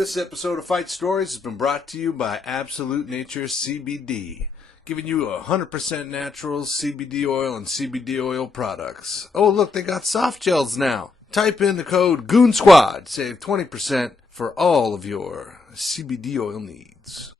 This episode of Fight Stories has been brought to you by Absolute Nature CBD, giving you 100% natural CBD oil and CBD oil products. Oh, look, they got soft gels now. Type in the code Goon Squad, save 20% for all of your CBD oil needs.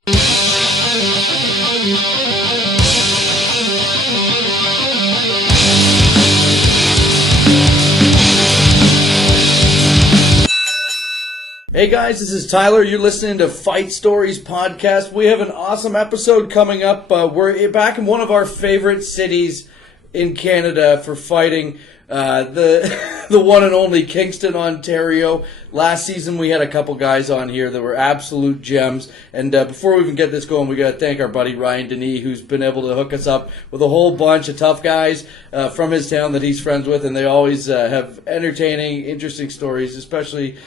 Hey guys, this is Tyler. You're listening to Fight Stories Podcast. We have an awesome episode coming up. We're back in one of our favorite cities in Canada for fighting, the one and only Kingston, Ontario. Last season we had a couple guys on here that were absolute gems. And before we even get this going, we got to thank our buddy Ryan Denis, who's been able to hook us up with a whole bunch of tough guys from his town that he's friends with, and they always have entertaining, interesting stories. Especially,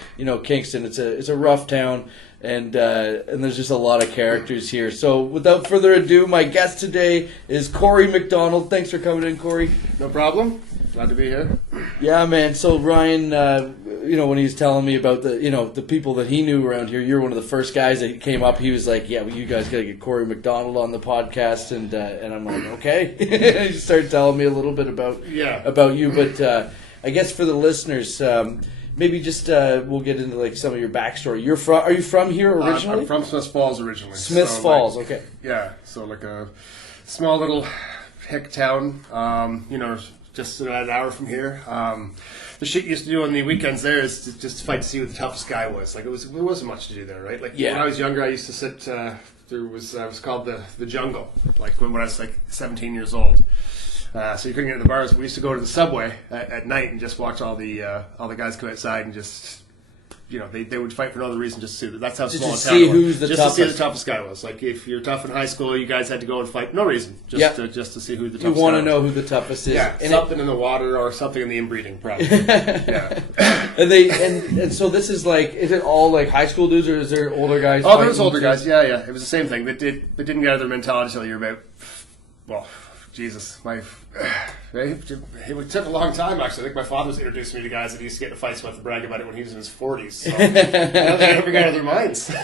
Kingston. It's a rough town. And there's just a lot of characters here. So without further ado, my guest today is Cory MacDonald. Thanks for coming in, Cory. No problem. Glad to be here. Yeah, man. So Ryan, when he was telling me about the people that he knew around here, you're one of the first guys that came up. He was like, "Yeah, well, you guys got to get Cory MacDonald on the podcast," and I'm like, "Okay." He started telling me a little bit about you, but I guess for the listeners. Maybe just we'll get into some of your backstory. Are you from here originally? I'm from Smiths Falls originally. Smiths Falls, okay. Yeah, so like a small little hick town. Just about an hour from here. The shit you used to do on the weekends there is to just fight to see who the toughest guy was. Like there wasn't much to do there, right? When I was younger, I used to sit. There was called the jungle. Like when I was 17 years old. So you couldn't get to the bars. We used to go to the subway at night and just watch all the guys go outside and just, they would fight for no other reason, just to see. That's how small a town was. To see the toughest guy was. Like if you're tough in high school, you guys had to go and fight, no reason, just to see who the toughest guy was. You want to know who the toughest is. Yeah, something in the water or something in the inbreeding, probably. Yeah. And so this is is it all high school dudes or is there older guys? Oh, there was older guys. Yeah. It was the same thing. They didn't get out of their mentality until you were about, Jesus, it took a long time, actually. I think my father's introduced me to guys that he used to get in fights with and brag about it when he was in his 40s. So I don't think they ever got out of their minds.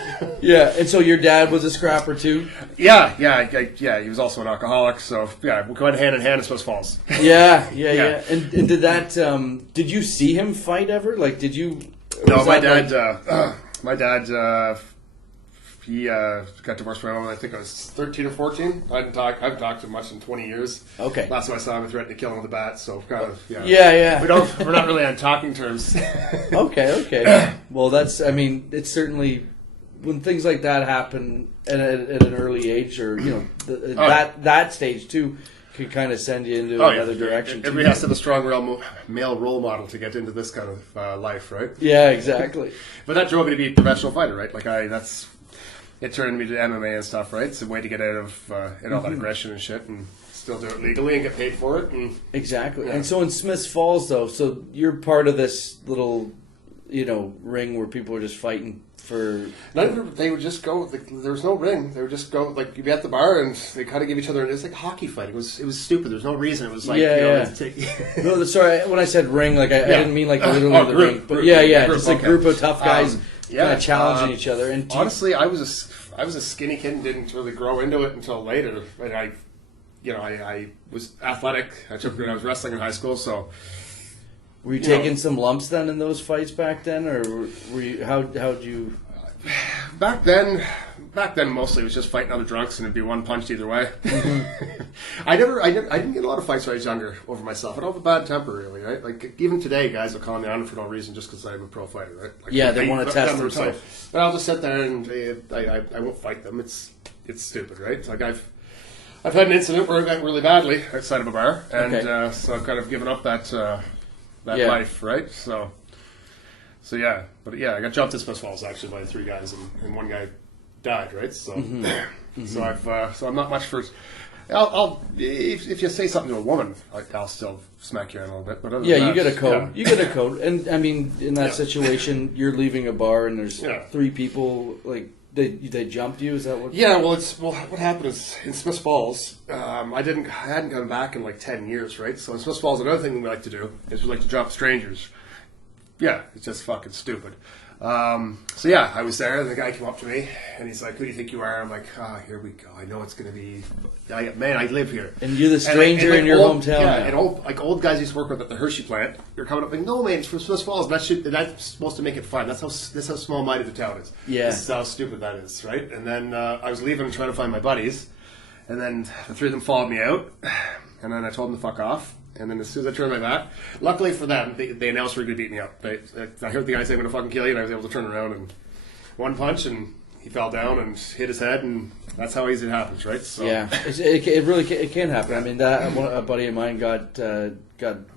Yeah, and so your dad was a scrapper too? Yeah, he was also an alcoholic, so yeah, we went hand in hand in Smiths Falls. Yeah. And did that, did you see him fight ever? Did you... No, my dad, he got divorced from my mom when I think I was 13 or 14. I haven't talked to him much in 20 years. Okay. Last time I saw him, I threatened to kill him with a bat, so kind of, yeah. Yeah. We're not really on talking terms. Okay. Well, it's certainly, when things like that happen at an early age, or, that stage too, could kind of send you into another direction. Everybody has to have a strong male role model to get into this kind of life, right? Yeah, exactly. But that drove me to be a professional fighter, right? It turned me to MMA and stuff, right? It's a way to get out of all that aggression and shit, and still do it legally and get paid for it. And, exactly. Yeah. And so in Smiths Falls, though, so you're part of this little, ring where people are just fighting for... They would just go. There was no ring. They would just go. You'd be at the bar and they kind of give each other. It was like hockey fighting. It was stupid. There was no reason. It was No, sorry. When I said ring, I didn't mean literally the ring, but just a group of tough guys. Kind of challenging each other. And honestly, I was a skinny kid and didn't really grow into it until later. And I was athletic. I was wrestling in high school, so. Were you taking some lumps then in those fights back then, or were you? How'd you? Back then, mostly it was just fighting other drunks, and it'd be one punch either way. Mm-hmm. I didn't get a lot of fights when I was younger over myself. I don't have a bad temper, really, right? Even today, guys will call me on for no reason just because I'm a pro fighter, right? They want to test themselves. But I'll just sit there and I won't fight them. It's stupid, right? I've had an incident where it went really badly outside of a bar, and so I've kind of given up that life, right? So yeah, but yeah, I got jumped at Smiths Falls actually by 3 guys, and one guy died, right? So, so I'm not much for. I'll if you say something to a woman, I'll still smack you in a little bit. But other than you get a code. Yeah. You get a code, and I mean, in that situation, you're leaving a bar, and there's 3 people They jumped you? Is that what? Yeah. Well, what happened is in Smiths Falls, I hadn't gone back in 10 years, right? So in Smiths Falls, another thing we like to do is we like to jump strangers. Yeah, it's just fucking stupid. So yeah, I was there, and the guy came up to me, and he's like, "Who do you think you are?" I'm like, "Here we go. I know it's gonna be, man. I live here." And you're the stranger in your hometown. Yeah, now. and old guys used to work with at the Hershey plant. You're coming up like, "No, man, it's from Swiss Falls. That's supposed to make it fun. That's how small-minded the town is. Yeah, this is how stupid that is, right?" And then I was leaving and trying to find my buddies, and then the three of them followed me out, and then I told them to fuck off. And then as soon as I turned my back, luckily for them, they announced they were going to beat me up. I heard the guy say, "I'm going to fucking kill you," and I was able to turn around and one punch, and he fell down and hit his head, and that's how easy it happens, right? So. Yeah, it really can happen. I mean, a buddy of mine got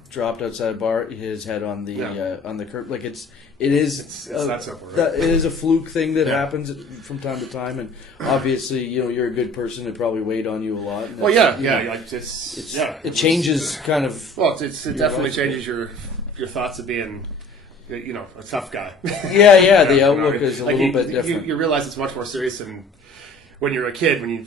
dropped outside a bar, hit his head on the curb. Like it's that simple, right? It is a fluke thing that happens from time to time, and obviously, you're a good person. It probably weighed on you a lot. Well, it changes kind of. Well, it definitely changes your thoughts of being, a tough guy. Yeah, the outlook is a little bit different. You realize it's much more serious than when you're a kid, when you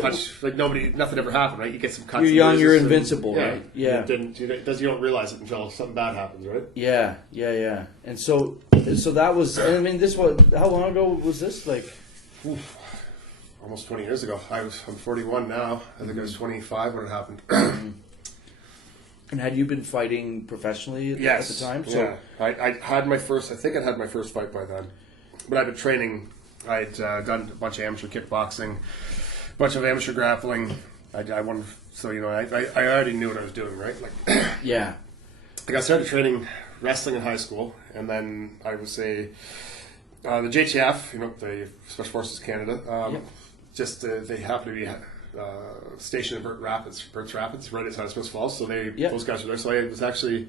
punch like nothing ever happened, right? You get some cuts. You're young, you're invincible, right? Yeah. You don't realize it until something bad happens, right? Yeah. And so that was. I mean, how long ago was this? Like, almost 20 years ago. I'm 41 now. I think I was 25 when it happened. And had you been fighting professionally at the time? So I had my first. I think I had my first fight by then, but I'd been training. I'd done a bunch of amateur kickboxing, a bunch of amateur grappling. I wanted, so I already knew what I was doing, right? Like, yeah. Like I started training wrestling in high school, and then I would say the JTF, the Special Forces Canada. They happen to be stationed in Burt's Rapids, right outside Swiss Falls. So those guys were there. So I was actually,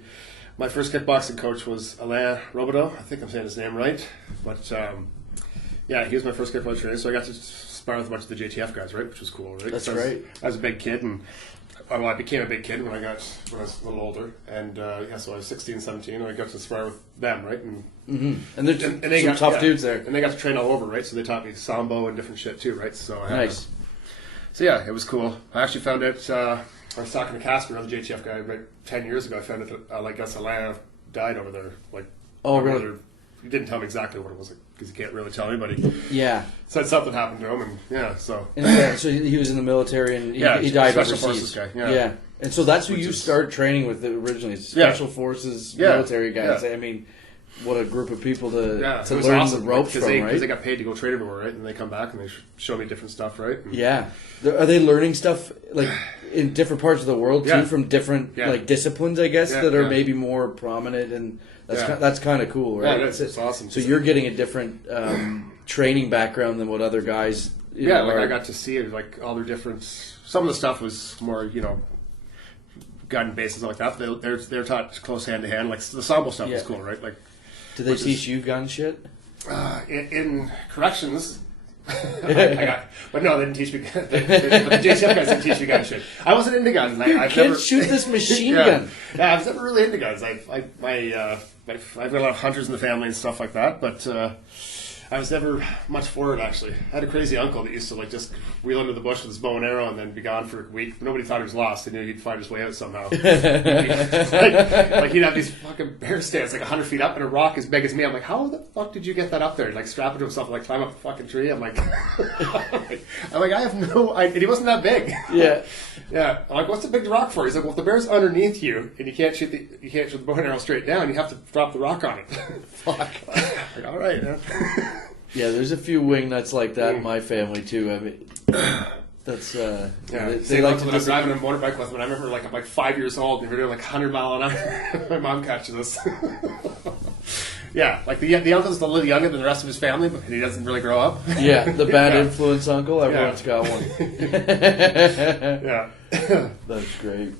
my first kickboxing coach was Alain Robideau. I think I'm saying his name right, but. He was my first kickboxing trainer, so I got to spar with a bunch of the JTF guys, right, which was cool, right? That's great. I was a big kid, and I became a big kid when I was a little older, and so I was 16, 17, and I got to spar with them, right? And they got tough dudes there, and they got to train all over, right? So they taught me sambo and different shit too, right? So nice. It was cool. I actually found out I was talking to Casper, another JTF guy, about 10 years ago. I found out that Alain died over there. Like, oh, really? He didn't tell me exactly what it was, because he can't really tell anybody. Yeah. Said something happened to him, and so. So he was in the military, and he died overseas. Special Forces guy. Yeah. And so that's who you started training with originally. Special Forces military guys. Yeah. I mean, what a group of people to learn awesome, the ropes from, right? Because they got paid to go train everywhere, right? And they come back and they show me different stuff, right? And are they learning stuff like in different parts of the world too, from different like disciplines, I guess, that are maybe more prominent, and that's kind of cool, right? Yeah, it's awesome. So you're getting a different training background than what other guys. I got to see it, like all their different. Some of the stuff was more, gun based and stuff like that. They're taught close hand to hand. Like the sambo stuff is cool, right? Like, do they teach you gun shit? In corrections. But no, they didn't teach me. But the JCF guys didn't teach me gun shit. I wasn't into guns. You can't shoot this machine gun. Yeah, I was never really into guns. I've got a lot of hunters in the family and stuff like that, but I was never much for it, actually. I had a crazy uncle that used to just wheel into the bush with his bow and arrow and then be gone for a week. Nobody thought he was lost. They knew he'd find his way out somehow. He'd have these fucking bear stands 100 feet up and a rock as big as me. I'm like, how the fuck did you get that up there? Strap it to himself and climb up the fucking tree. I'm like, I have no idea. And he wasn't that big. Yeah. Yeah. I'm like, what's the big rock for? He's like, well, if the bear's underneath you and you can't shoot the bow and arrow straight down, you have to drop the rock on it. Fuck. Like, all right, man. Yeah, there's a few wingnuts like that in my family too. I mean, that's they like to. When I was driving a motorbike with them, I remember I'm 5 years old and we were doing 100 mile an hour. My mom catches us. Yeah, the uncle's a little younger than the rest of his family, but he doesn't really grow up. Yeah, the bad influence uncle. Everyone's got one. Yeah, that's great.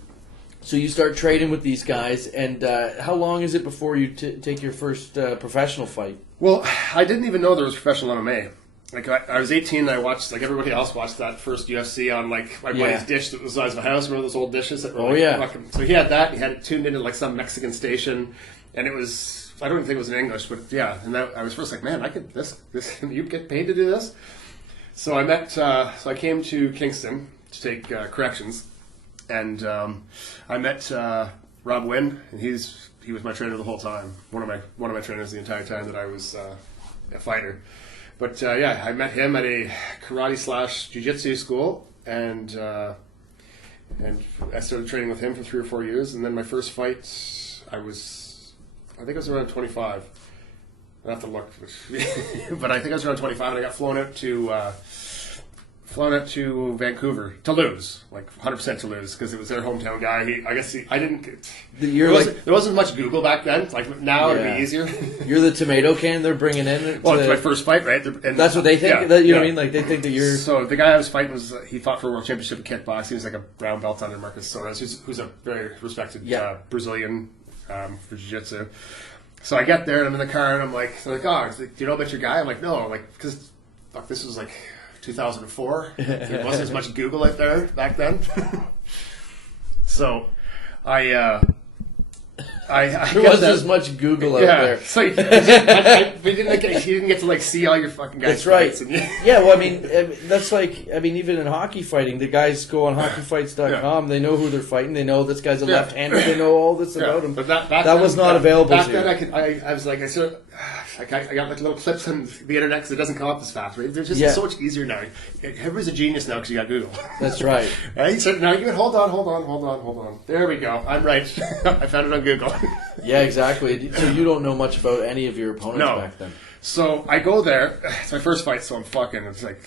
So you start training with these guys, and how long is it before you take your first professional fight? Well, I didn't even know there was professional MMA. I was 18 and I watched, everybody else watched that first UFC on, my buddy's dish that was the size of a house. Remember those old dishes? That were, so he had that. He had it tuned into, some Mexican station. And it was, I don't even think it was in English, but yeah. And I was first man, I could, this, you get paid to do this? So I came to Kingston to take corrections. And I met Rob Wynn, and he was my trainer the whole time. One of my trainers the entire time that I was a fighter. But I met him at a karate / jiu-jitsu school, and I started training with him for 3 or 4 years. And then my first fight, I think I was around 25. I have to look, but I think I was around 25, and I got flown out to Vancouver to lose, like 100% to lose, because it was their hometown guy. There wasn't much Google back then. Like now, it'd be easier. You're the tomato can they're bringing in. Well, it's my first fight, right? And that's what they think. Yeah, what I mean? Like they think that you're. So the guy I was fighting he fought for a world championship in kickboxing. He was like a brown belt under Marcus Soares, who's a very respected Brazilian for jiu-jitsu. So I get there and I'm in the car and I'm like, they're like, oh, do you know about your guy? I'm like, no, I'm like, because this was like 2004. There wasn't as much Google out there back then. So there wasn't as much Google out there. So he didn't get to like see all your fucking guys. That's right. Yeah, well, I mean, that's like, even in hockey fighting, the guys go on hockeyfights.com. They know who they're fighting. They know this guy's a left-hander. They know all this about him. But that was not available. Back to then, I was like, I got like little clips on the internet because it doesn't come up as fast. Right? It's just so much easier now. Everybody's a genius now because you got Google. That's right. Right? So now you hold on. There we go. I'm right. I found it on Google. Yeah, exactly. So you don't know much about any of your opponents back then. So I go there. It's my first fight, so I'm fucking. It's like,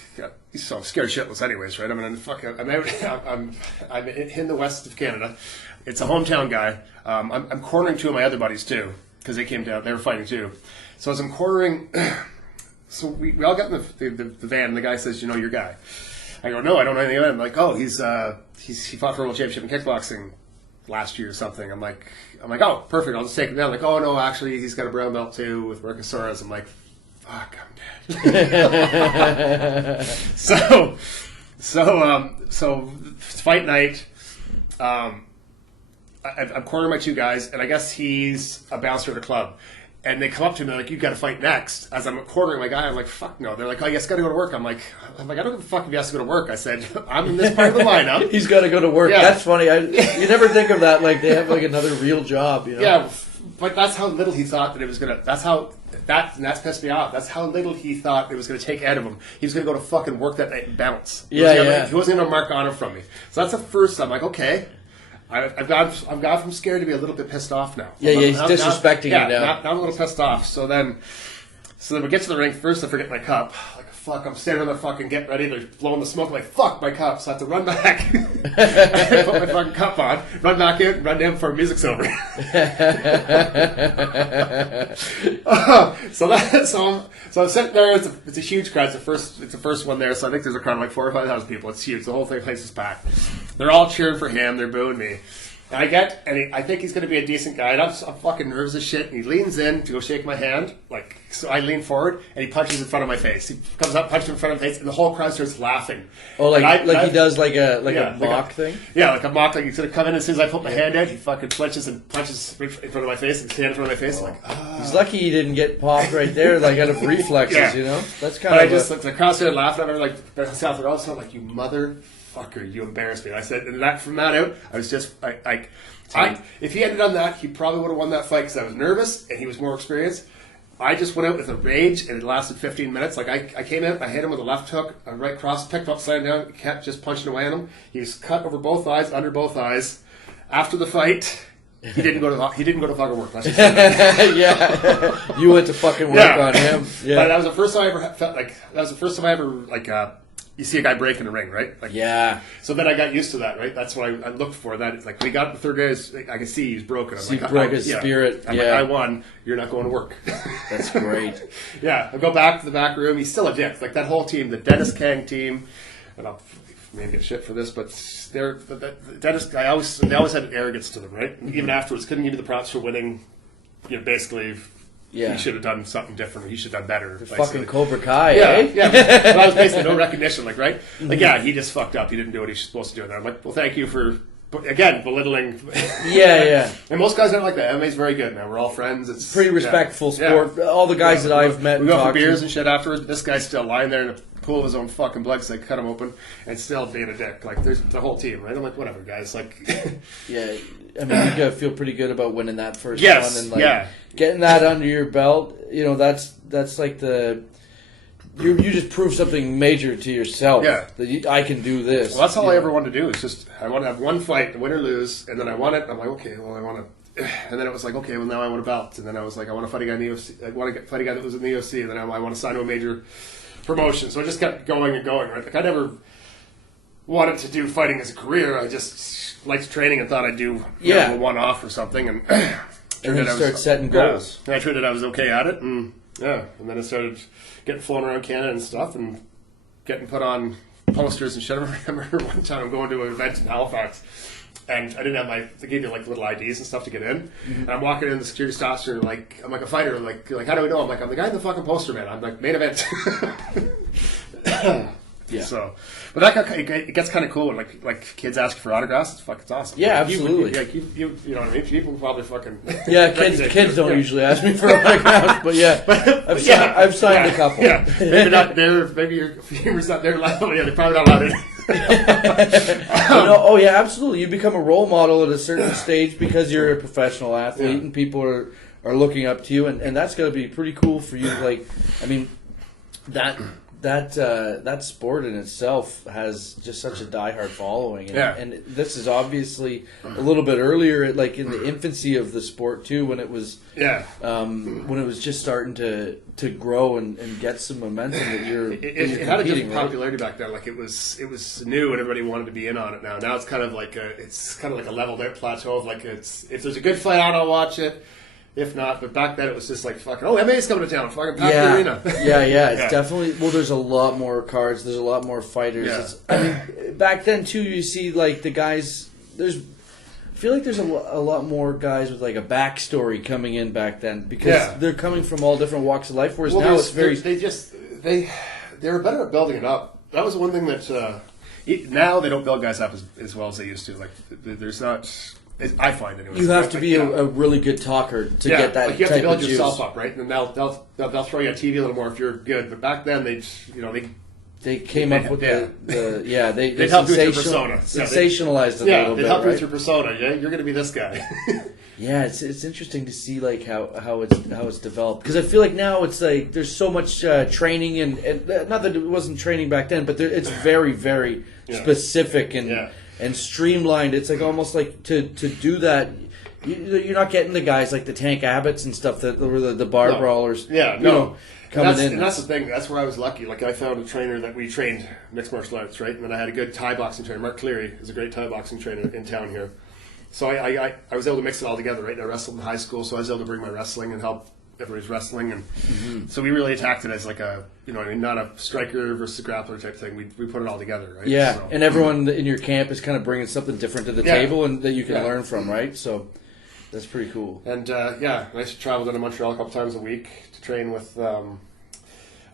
so I'm scared shitless, anyways, right? I'm in the west of Canada. It's a hometown guy. I'm cornering 2 of my other buddies too because they came down. They were fighting too. So as I'm cornering, so we all get in the van. And the guy says, "You know your guy?" I go, "No, I don't know anything about him." I'm like, "Oh, he fought for a world championship in kickboxing last year or something." I'm like, "Oh, perfect. I'll just take him down." Like, "Oh no, actually, he's got a brown belt too with Marcus Soares." I'm like, "Fuck, I'm dead." So fight night. I'm cornering my 2 guys, and I guess he's a bouncer at a club. And they come up to me, they're like, "You got to fight next." As I'm cornering my guy, I'm like, "Fuck no." They're like, "Oh, you got to go to work." I'm like, "I don't give a fuck if he has to go to work." I said, "I'm in this part of the lineup." He's got to go to work. Yeah. That's funny. You never think of that. Like they have like another real job, you know? Yeah, but that's how little he thought that it was gonna. That's pissed me off. That's how little he thought it was gonna take out of him. He was gonna go to fucking work that night and bounce. He wasn't gonna mark honor from me. So that's the first. I'm like, okay. I've gone from scared to be a little bit pissed off now. Yeah, he's disrespecting you now. Now I'm a little pissed off. So then we get to the ring. First, I forget my cup. Like, fuck, I'm standing on the fucking get ready. They're blowing the smoke. I'm like, fuck, my cup. So I have to run back. I put my fucking cup on, run back in, run down before music's over. So I'm sitting there. It's a huge crowd. It's the first one there. So I think there's a crowd of like 4,000 or 5,000 people. It's huge. The whole place is packed. They're all cheering for him. They're booing me. And I think he's going to be a decent guy. And I'm fucking nervous as shit. And he leans in to go shake my hand. So I lean forward, and he punches in front of my face. He comes up, punches in front of my face, and the whole crowd starts laughing. Oh, he does like a mock thing? Yeah, like a mock. Like he's going to come in, and as soon as I put my hand out, he fucking flinches and punches in front of my face and stand in front of my face. I'm like, ah. He's lucky he didn't get popped right there, like out of reflexes, you know? That's kind of the crowd started laughing. I remember myself, they're all sort of like, "You motherfucker, you embarrassed me." And I said, and from that out, I was just if he hadn't done that, he probably would have won that fight because I was nervous and he was more experienced. I just went out with a rage and it lasted 15 minutes. Like I came out, I hit him with a left hook, a right cross, picked up, slammed down, kept just punching away at him. He was cut over both eyes, under both eyes. After the fight, he didn't go to fucking work. Let's just say that. Yeah, you went to fucking work on him. Yeah, but that was the first time I ever felt like you see a guy break in the ring, right? Like, yeah. So then I got used to that, right? That's what I looked for. That it's like when he got the third guy, I could see he's broken. He broke his spirit. I'm like, I won. You're not going to work. That's great. Yeah, I go back to the back room. He's still a dick. Like that whole team, the Dennis Kang team, and I'll maybe get shit for this, but the Dennis. They always had arrogance to them, right? And even afterwards, couldn't give you the props for winning. You know, basically. Yeah. He should have done something different. He should have done better. Fucking Cobra Kai, Yeah. But that was basically no recognition, right? Like, yeah, he just fucked up. He didn't do what he was supposed to do. And I'm like, well, thank you for again, belittling. Yeah. And most guys aren't like that. MMA's very good, man. We're all friends. It's pretty respectful sport. Yeah. All the guys that I've met, we go for beers and shit afterwards. This guy's still lying there in a pool of his own fucking blood because they cut him open, and still being a dick. Like, there's the whole team, right? I'm like, whatever, guys. Like, yeah. I mean, you gotta feel pretty good about winning that first one, and like getting that under your belt. You know, that's like the. You just prove something major to yourself. Yeah. That I can do this. Well, that's all I ever wanted to do. It's just, I want to have one fight, win or lose, and then I want it. I'm like, okay, well, I want to. And then it was like, okay, well, now I want a belt. And then I was like, I want to fight a guy in the UFC. I want to fight a guy that was in the UFC. And then I want to sign to a major promotion. So I just kept going and going, right? Like, I never wanted to do fighting as a career. I just liked training and thought I'd do a one-off or something. And then start setting goals. And I treated I was okay at it. And and then I started getting flown around Canada and stuff and getting put on posters and shit. I remember one time I'm going to an event in Halifax and I didn't have they gave you like little IDs and stuff to get in. Mm-hmm. And I'm walking in, the security stops are like, I'm like a fighter, like how do we know? I'm like, I'm the guy in the fucking poster, man. I'm like, main event. Yeah. So, but it gets kind of cool when like kids ask for autographs. It's awesome. Yeah, like, absolutely. You know what I mean? People probably fucking. Yeah, kids don't usually ask me for autographs, but yeah, I've signed a couple. Yeah, maybe not there. Maybe your humor's not their level. Yeah, they're probably not allowed to. Yeah, absolutely. You become a role model at a certain stage because you're a professional athlete and people are looking up to you, and that's going to be pretty cool for you. Like, I mean, that sport in itself has just such a diehard following, and this is obviously a little bit earlier, like in the infancy of the sport too, when it was when it was just starting to grow and get some momentum. That it had a different popularity back then. Like it was new and everybody wanted to be in on it. Now it's kind of like a leveled out plateau of like if there's a good fight on, I'll watch it. If not, but back then it was just like fucking, MMA's coming to town, fucking pack the arena. It's definitely, well, there's a lot more cards, there's a lot more fighters. I mean, back then too, you see like the guys, I feel like there's a lot more guys with like a backstory coming in back then because they're coming from all different walks of life, whereas now it's very... They were better at building it up. That was one thing that, now they don't build guys up as well as they used to. Like, there's not... I find anyways. You have to be a really good talker to get that. Like you have to build yourself up, right? And they'll throw you on TV a little more if you're good. But back then they came up with they helped you with your persona. Sensationalized it a little bit. They helped you with your persona. Yeah, you're going to be this guy. Yeah, it's interesting to see like how it's developed because I feel like now it's like there's so much training and not that it wasn't training back then, but it's very very specific and streamlined. It's like almost like to do that. You're not getting the guys like the Tank Abbotts and stuff that were the bar brawlers. Yeah, no. Coming in. And that's the thing. That's where I was lucky. Like I found a trainer that we trained mixed martial arts, right? And then I had a good Thai boxing trainer. Mark Cleary is a great Thai boxing trainer in town here. So I was able to mix it all together, right? And I wrestled in high school, so I was able to bring my wrestling and help everybody's wrestling, and so we really attacked it as like a, not a striker versus a grappler type thing. We put it all together, right? Yeah, so. And everyone in your camp is kind of bringing something different to the table and that you can learn from, right? So that's pretty cool. And I used to travel down to Montreal a couple times a week to train with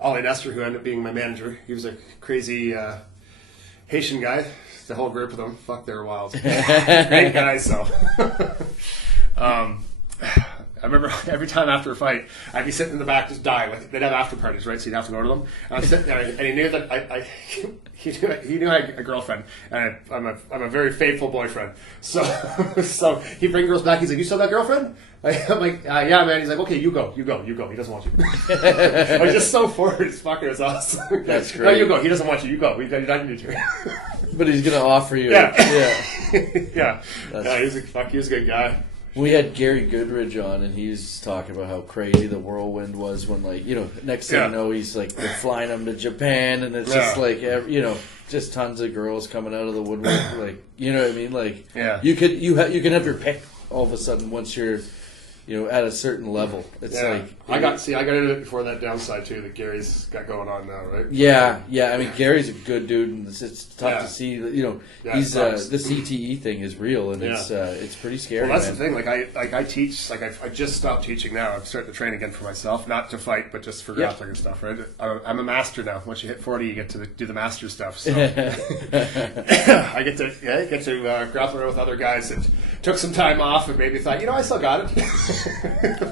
Ollie Nestor, who ended up being my manager. He was a crazy Haitian guy. The whole group of them, fuck, they were wild. Great guys, so. I remember every time after a fight, I'd be sitting in the back just dying. Like they'd have after parties, right? So you'd have to go to them. And I'm sitting there, and he knew that he knew I had a girlfriend, and I'm a very faithful boyfriend. So he'd bring girls back. He's like, "You still got a girlfriend?" I'm like, "Yeah, man." He's like, "Okay, you go. He doesn't want you." I was just so forward. It's fucking, it's awesome. That's great. No, you go. He doesn't want you. You go. You don't need to. But he's gonna offer you. Yeah. He was a good guy. We had Gary Goodridge on, and he was talking about how crazy the whirlwind was when, like, next thing you know, he's like, they're flying him to Japan, and it's just like, just tons of girls coming out of the woodwork, like, you know what I mean? Like, you can have your pick all of a sudden once you're at a certain level. It's I got into it before that downside too that Gary's got going on now, right? Yeah. I mean, Gary's a good dude, and it's tough to see. He's the CTE thing is real, and it's pretty scary. Well, that's the thing. I teach. I just stopped teaching now. I'm starting to train again for myself, not to fight, but just for grappling and stuff. Right? I'm a master now. Once you hit 40, you get to do the master stuff. So I get to grapple around with other guys that took some time off and maybe thought, I still got it.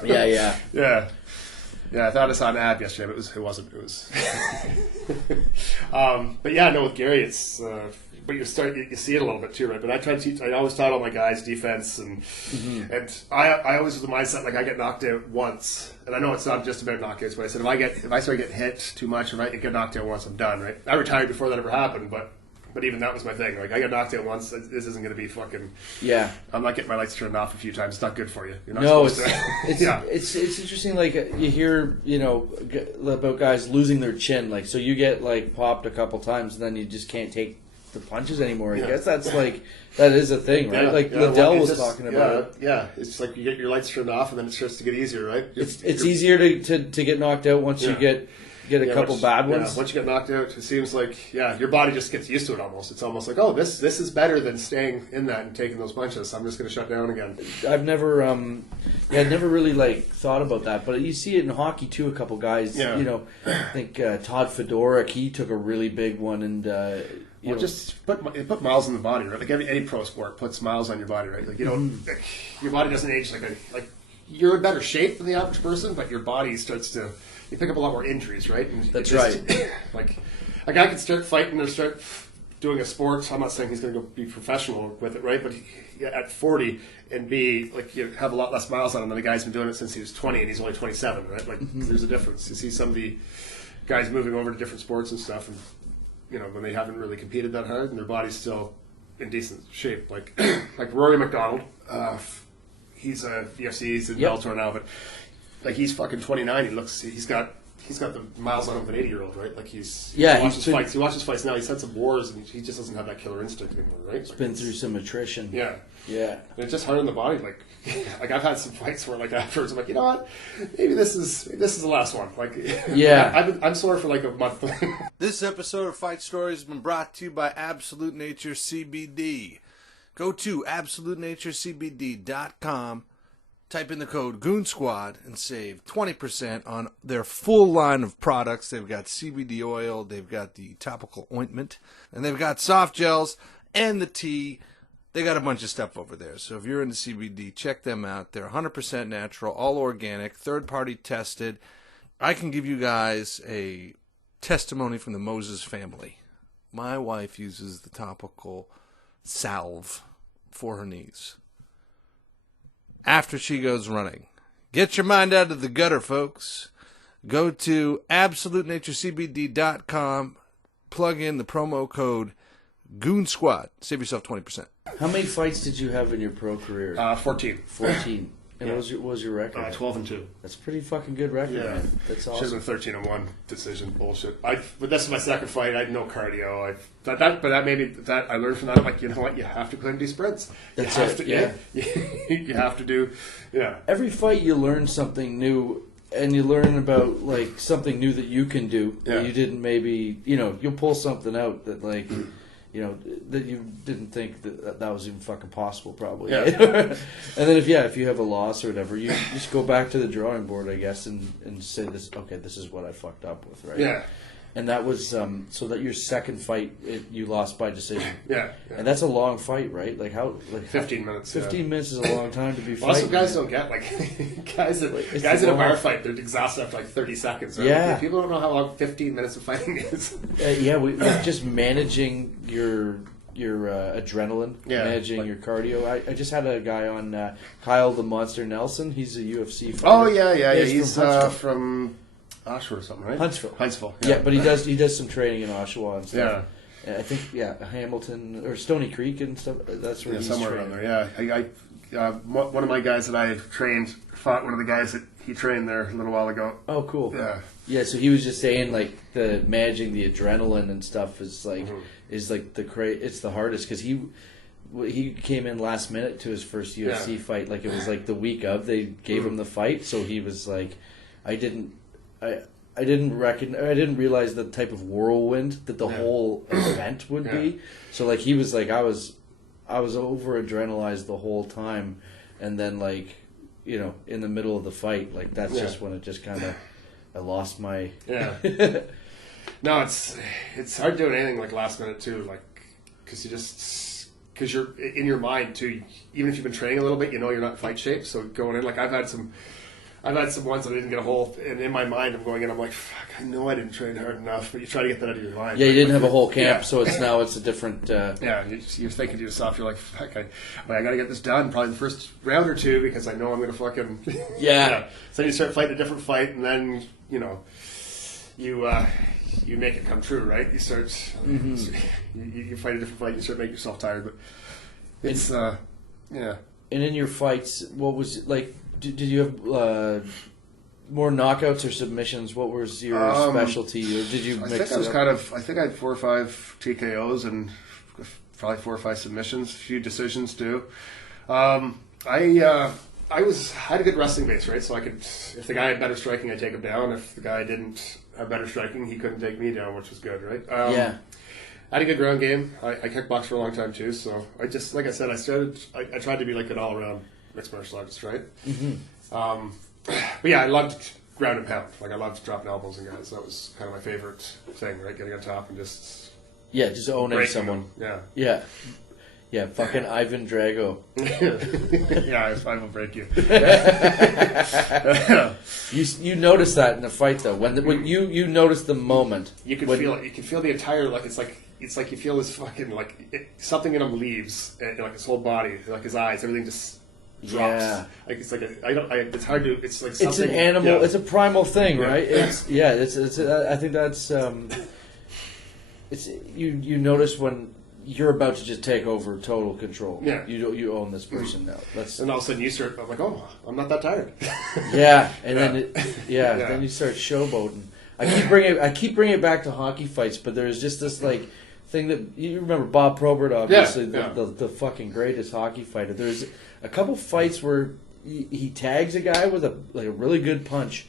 Yeah. I thought I saw an ad yesterday, but it wasn't. It was. But yeah, no, with Gary, it's. But you see it a little bit too, right? But I try to teach. I always taught all my guys defense, and I always was the mindset like I get knocked out once, and I know it's not just about knockouts, but I said if I start getting hit too much, or if I get knocked out once, I'm done, right? I retired before that ever happened, but even that was my thing. Like, I got knocked out once. This isn't going to be fucking. Yeah. I'm not getting my lights turned off a few times. It's not good for you. You're not supposed to. It's interesting. Like, you hear about guys losing their chin. Like, so you get popped a couple times, and then you just can't take the punches anymore. I guess that's that is a thing, right? Liddell was talking about it. Yeah, it's like you get your lights turned off, and then it starts to get easier, right? It's easier to get knocked out once you get a couple bad ones. Once you get knocked out, it seems like your body just gets used to it almost. It's almost like, oh, this is better than staying in that and taking those punches. So I'm just going to shut down again. I've never I'd never really thought about that, but you see it in hockey too. A couple guys, I think Todd Fedoruk, he took a really big one, and it put miles in the body, right? Like any pro sport puts miles on your body, right? Like your body doesn't age like you're in better shape than the average person, but your body starts to. You pick up a lot more injuries, right? And that's right. Like a guy can start fighting or start doing a sport. I'm not saying he's going to go be professional with it, right? But at 40 and have a lot less miles on him than the guy's been doing it since he was 20 and he's only 27, right? Like there's a difference. You see some of the guys moving over to different sports and stuff, and when they haven't really competed that hard and their body's still in decent shape, like Rory McDonald. He's a UFC, he's in Bellator now, but. Like he's fucking 29. He's got the miles on him of an 80-year-old, right? Like he watches fights now. He's had some wars, and he just doesn't have that killer instinct anymore, right? He's been through some attrition. Yeah. And it's just hard on the body. Like I've had some fights where afterwards I'm like, you know what? Maybe this is the last one. I'm sore for a month. This episode of Fight Stories has been brought to you by Absolute Nature CBD. Go to absolutenaturecbd.com. Type in the code Goon Squad and save 20% on their full line of products. They've got CBD oil, they've got the topical ointment, and they've got soft gels and the tea. They got a bunch of stuff over there. So if you're into CBD, check them out. They're 100% natural, all organic, third-party tested. I can give you guys a testimony from the Moses family. My wife uses the topical salve for her knees after she goes running. Get your mind out of the gutter, folks. Go to absolutenaturecbd.com, plug in the promo code Goon Squad. Save yourself 20%. How many fights did you have in your pro career? 14. 14. And what was your record? 12-2. That's a pretty fucking good record, man. That's awesome. Should have been 13-1 decision bullshit. But this is my second fight. I had no cardio. But that I learned from that. I'm like, you know what? You have to climb these sprints. You have to do. Every fight you learn something new, and you learn about something new that you can do. Yeah. That you didn't maybe you'll pull something out that that you didn't think that was even fucking possible, probably. Yeah. And then if you have a loss or whatever, you just go back to the drawing board, I guess, and say this is what I fucked up with, right? Yeah. And that was so that your second fight you lost by decision. Yeah. And that's a long fight, right? 15 minutes. 15 minutes is a long time to be fighting. Also, guys don't get guys in a bar fight. They're exhausted after 30 seconds. Right? Yeah. People don't know how long 15 minutes of fighting is. We just managing your adrenaline, managing your cardio. I just had a guy on Kyle the Monster Nelson. He's a UFC fighter. Oh yeah. He's from Oshawa or something, right? Huntsville. Yeah, but he does some training in Oshawa and stuff. Yeah. I think Hamilton or Stony Creek and stuff. That's where he's somewhere training. around there. Yeah, one of my guys that I trained fought one of the guys that he trained there a little while ago. Oh, cool. Yeah. Yeah, so he was just saying the managing the adrenaline and stuff is it's the hardest because he came in last minute to his first UFC fight. Like, it was like the week of they gave him the fight, so he was like, I didn't realize the type of whirlwind that the whole event would be. So like he was like, I was over adrenalized the whole time, and then like, you know, in the middle of the fight, like that's just when it just kind of I lost my No, it's hard doing anything like last minute too, like because you're in your mind too. Even if you've been training a little bit, you know you're not in fight shape. So going in, like I've had some ones that I didn't get a hole, and in my mind I'm going in, I'm like, fuck, I know I didn't train hard enough, but you try to get that out of your mind. Yeah, you didn't have a whole camp, so it's a different... you're thinking to yourself, you're like, fuck, I got to get this done probably the first round or two, because I know I'm going to fucking... So you start fighting a different fight, and then, you know, you make it come true, right? You start... you fight a different fight, you start making yourself tired, but it's... And in your fights, what was it like... Did you have more knockouts or submissions? What was your specialty, or did you mix it up? I think I had 4 or 5 TKOs and probably 4 or 5 submissions, a few decisions too. I had a good wrestling base, right? So I could, if the guy had better striking, I'd take him down. If the guy didn't have better striking, he couldn't take me down, which was good, right? I had a good ground game. I kickboxed for a long time too, so I just, like I said, I tried to be like an all-around mixed martial artist, right? But yeah, I loved ground and pound. Like I loved dropping elbows and guys. That was kind of my favorite thing, right? Getting on top and just owning someone. Yeah, fucking Ivan Drago. I will break you. You noticed that in the fight though. When you noticed the moment, you can feel it. You can feel the entire it's like you feel this fucking something in him leaves, like his whole body, like his eyes, everything just drops. Yeah. Like it's like it's hard to. It's like something, it's an animal. Yeah. It's a primal thing, right? It's I think that's it's you notice when you're about to just take over total control. Yeah. You own this person now. And all of a sudden you start. I'm like, oh, I'm not that tired. Then then you start showboating. I keep bringing it back to hockey fights, but there's just this like thing that you remember Bob Probert, obviously the fucking greatest hockey fighter. There's a couple fights where he tags a guy with a really good punch,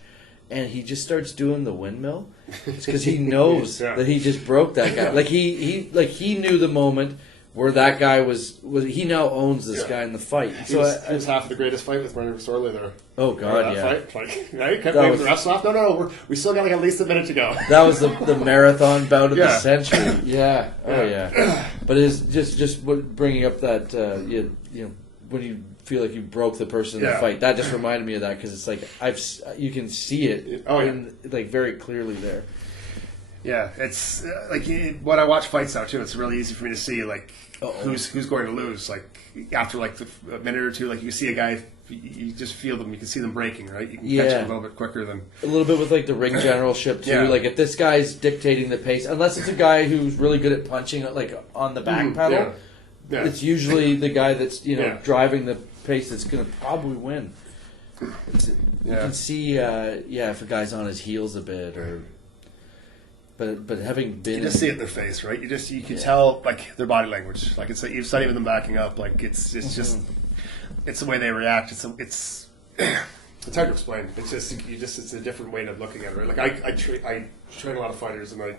and he just starts doing the windmill. It's because he knows that he just broke that guy. Like he knew the moment where that guy was he now owns this guy in the fight. He was half the greatest fight with Bernardo there. Oh God, that fight? Like, kept waving the refs off. No, we still got like at least a minute to go. That was the marathon bout of the century. Yeah. Oh yeah. But it's just bringing up that when you feel like you broke the person in the fight. That just reminded me of that because it's like you can see it like very clearly there. Yeah, it's like when I watch fights now too. It's really easy for me to see like who's going to lose. Like after like a minute or two, like you see a guy, you just feel them. You can see them breaking, right? You can catch them a little bit quicker than a little bit with like the ring generalship too. Yeah. Like if this guy's dictating the pace, unless it's a guy who's really good at punching, like on the back pedal, it's usually the guy that's driving the pace that's going to probably win. You can see, if a guy's on his heels a bit or. But having been, you just see it in their face, right? You can tell like their body language. Like it's not even them backing up. Like it's just it's the way they react. It's hard to explain. It's just it's a different way of looking at it. Right? Like I train a lot of fighters, and I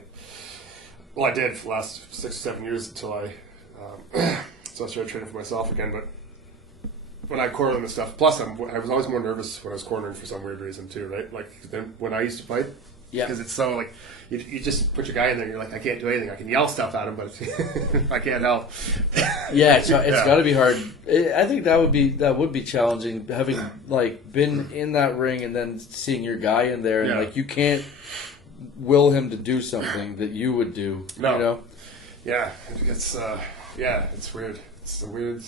did for the last 6 or 7 years until I started training for myself again. But when I corner them and stuff, plus I was always more nervous when I was cornering for some weird reason too, right? Like then when I used to fight. Yeah, because it's so like you just put your guy in there. And you're like, I can't do anything. I can yell stuff at him, but I can't help. Yeah, it's got to be hard. I think that would be challenging, having like been in that ring and then seeing your guy in there, and like you can't will him to do something that you would do. No. You know? Yeah, it's weird. It's a weird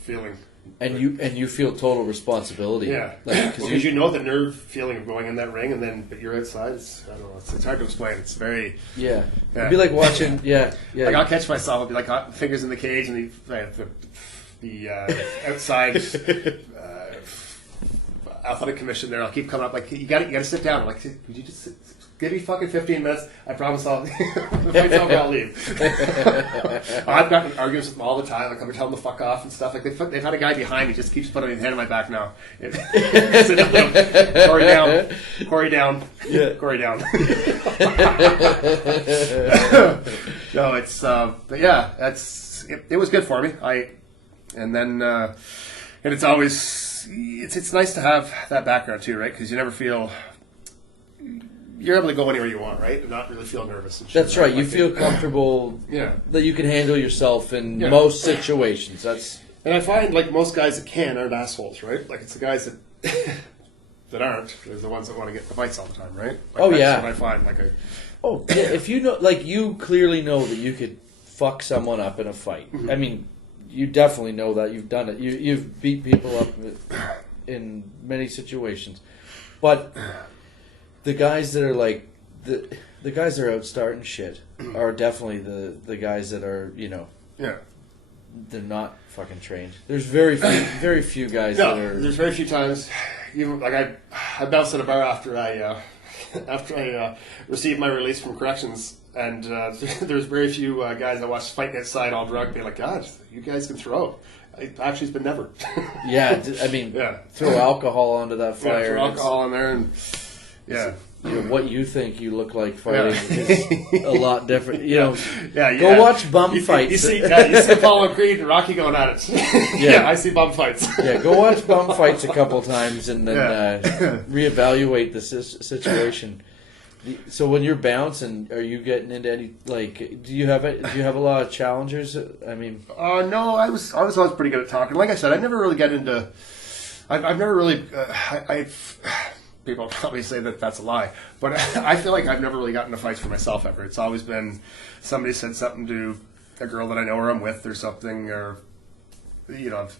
feeling. And you feel total responsibility. Yeah, because you know the nerve feeling of going in that ring, and then but you're outside. It's hard to explain. It's very it'd be like watching Like I'll catch myself. I'll be like fingers in the cage, and the outside athletic commission there. I'll keep coming up like you got to sit down. I'm like, would you just give me fucking 15 minutes. I promise I'll I'll leave. I've gotten arguments with them all the time. Like I'm telling them to fuck off and stuff. Like they've had a guy behind me just keeps putting his hand on my back now. So, Cory down, Yeah. Cory down. No, it's but yeah, it was good for me. And it's always it's nice to have that background too, right? Because you never feel you're able to go anywhere you want, right? And not really feel nervous. And shit. That's right. You feel comfortable that you can handle yourself in most situations. And I find like most guys that can aren't assholes, right? Like it's the guys that that aren't. They're the ones that want to get in the fights all the time, right? Like, that's what I find. If you know, like you clearly know that you could fuck someone up in a fight. I mean, you definitely know that you've done it. You've beat people up in many situations, but the guys that are like the guys that are out starting shit are definitely the guys that are they're not fucking trained. There's very few guys that are. There's very few times. Even like I bounced at a bar after I received my release from corrections. And there's very few guys that watch Fight Night Side all drunk being like, God, you guys can throw. Actually, it's been never. Yeah, I mean, throw alcohol onto that fire. Yeah, throw alcohol in there and what you think you look like fighting is a lot different. Go watch bum fights. You see Apollo Creed and Rocky going at it. Yeah, I see bum fights. Go watch bum fights a couple times and then reevaluate the situation. So when you're bouncing, are you getting into any do you have a lot of challengers? I mean, no, I was always pretty good at talking. Like I said, I never really get into. I've never really. People probably say that that's a lie, but I feel like I've never really gotten into fights for myself ever. It's always been somebody said something to a girl that I know or I'm with or something, or I've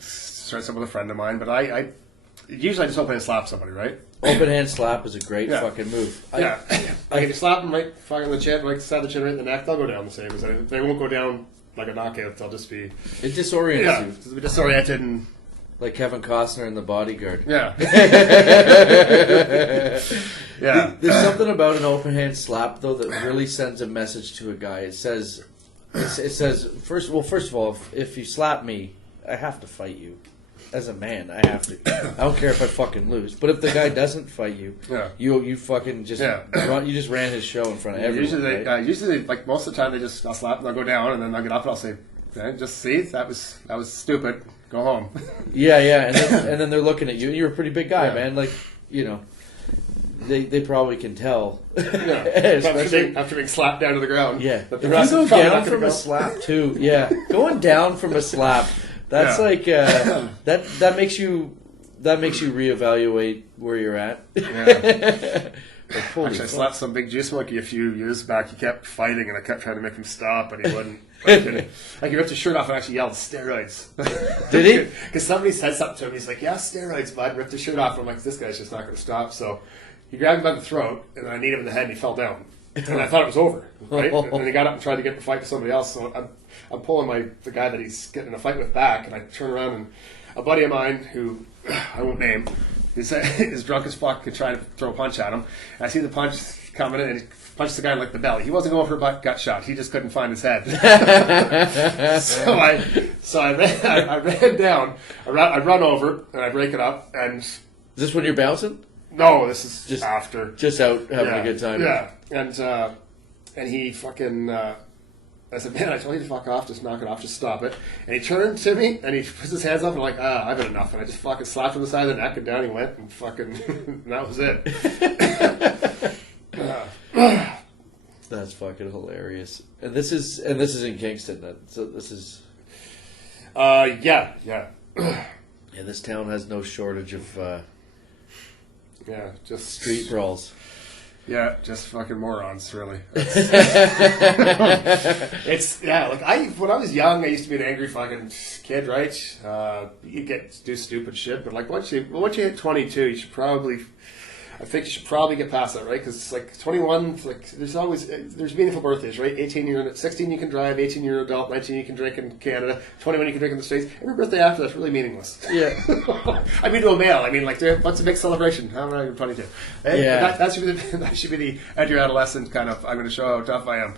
started something with a friend of mine. But I usually just open and slap somebody, right? Open hand slap is a great fucking move. Like if you slap them right fucking the chin, right side of the chin, right in the neck, they'll go down the same as they won't go down like a knockout. They'll just be it disorients you. They'll be disoriented and like Kevin Costner in The Bodyguard. Yeah. There's something about an open hand slap though that really sends a message to a guy. It says first of all, if you slap me, I have to fight you. As a man, I have to. I don't care if I fucking lose. But if the guy doesn't fight you, you fucking just you just ran his show in front of everyone. Usually, like most of the time, I'll slap and I'll go down and then I'll get up and I'll say, okay, just see that was stupid. Go home. And then they're looking at you. You're a pretty big guy, man. Like they probably can tell. After being slapped down to the ground. Yeah. If you go down from a slap too, going down from a slap. That's that makes you reevaluate where you're at. Actually, I slapped some big juice monkey a few years back. He kept fighting, and I kept trying to make him stop, and he wouldn't. Like he ripped his shirt off and actually yelled steroids. Did he? Because somebody said something to him. He's like, "Yeah, steroids, bud." Ripped his shirt off. I'm like, "This guy's just not going to stop." So he grabbed him by the throat, and I kneed him in the head, and he fell down. And I thought it was over, right? And then he got up and tried to get in a fight with somebody else. So I'm pulling the guy that he's getting in a fight with back, and I turn around and a buddy of mine who I won't name is drunk as fuck and trying to throw a punch at him. And I see the punch coming in, and he punched the guy in like the belly. He wasn't going for a gut shot. He just couldn't find his head. So I ran down. I run over and I break it up. And is this when you're bouncing? No, this is just after. Just out having a good time. Yeah, and he fucking. I said, "Man, I told you to fuck off. Just knock it off. Just stop it." And he turned to me and he puts his hands up and I'm like, I've had enough. And I just fucking slapped him on the side of the neck and down he went and fucking. And that was it. That's fucking hilarious. And this is in Kingston. So this is. Yeah. Yeah, this town has no shortage of. Just street brawls. Yeah, just fucking morons, really. When I was young, I used to be an angry fucking kid, right? You do stupid shit, but like once you hit 22, you should probably. I think you should probably get past that, right? Because it's like 21, like there's meaningful birthdays, right? 16 you can drive, 18 you're an adult, 19 you can drink in Canada, 21 you can drink in the States. Every birthday after that's really meaningless. Yeah. I mean, to a male, I mean, like, what's a big celebration? How am I even 22? Yeah. That should be the at your adolescent kind of. I'm going to show how tough I am.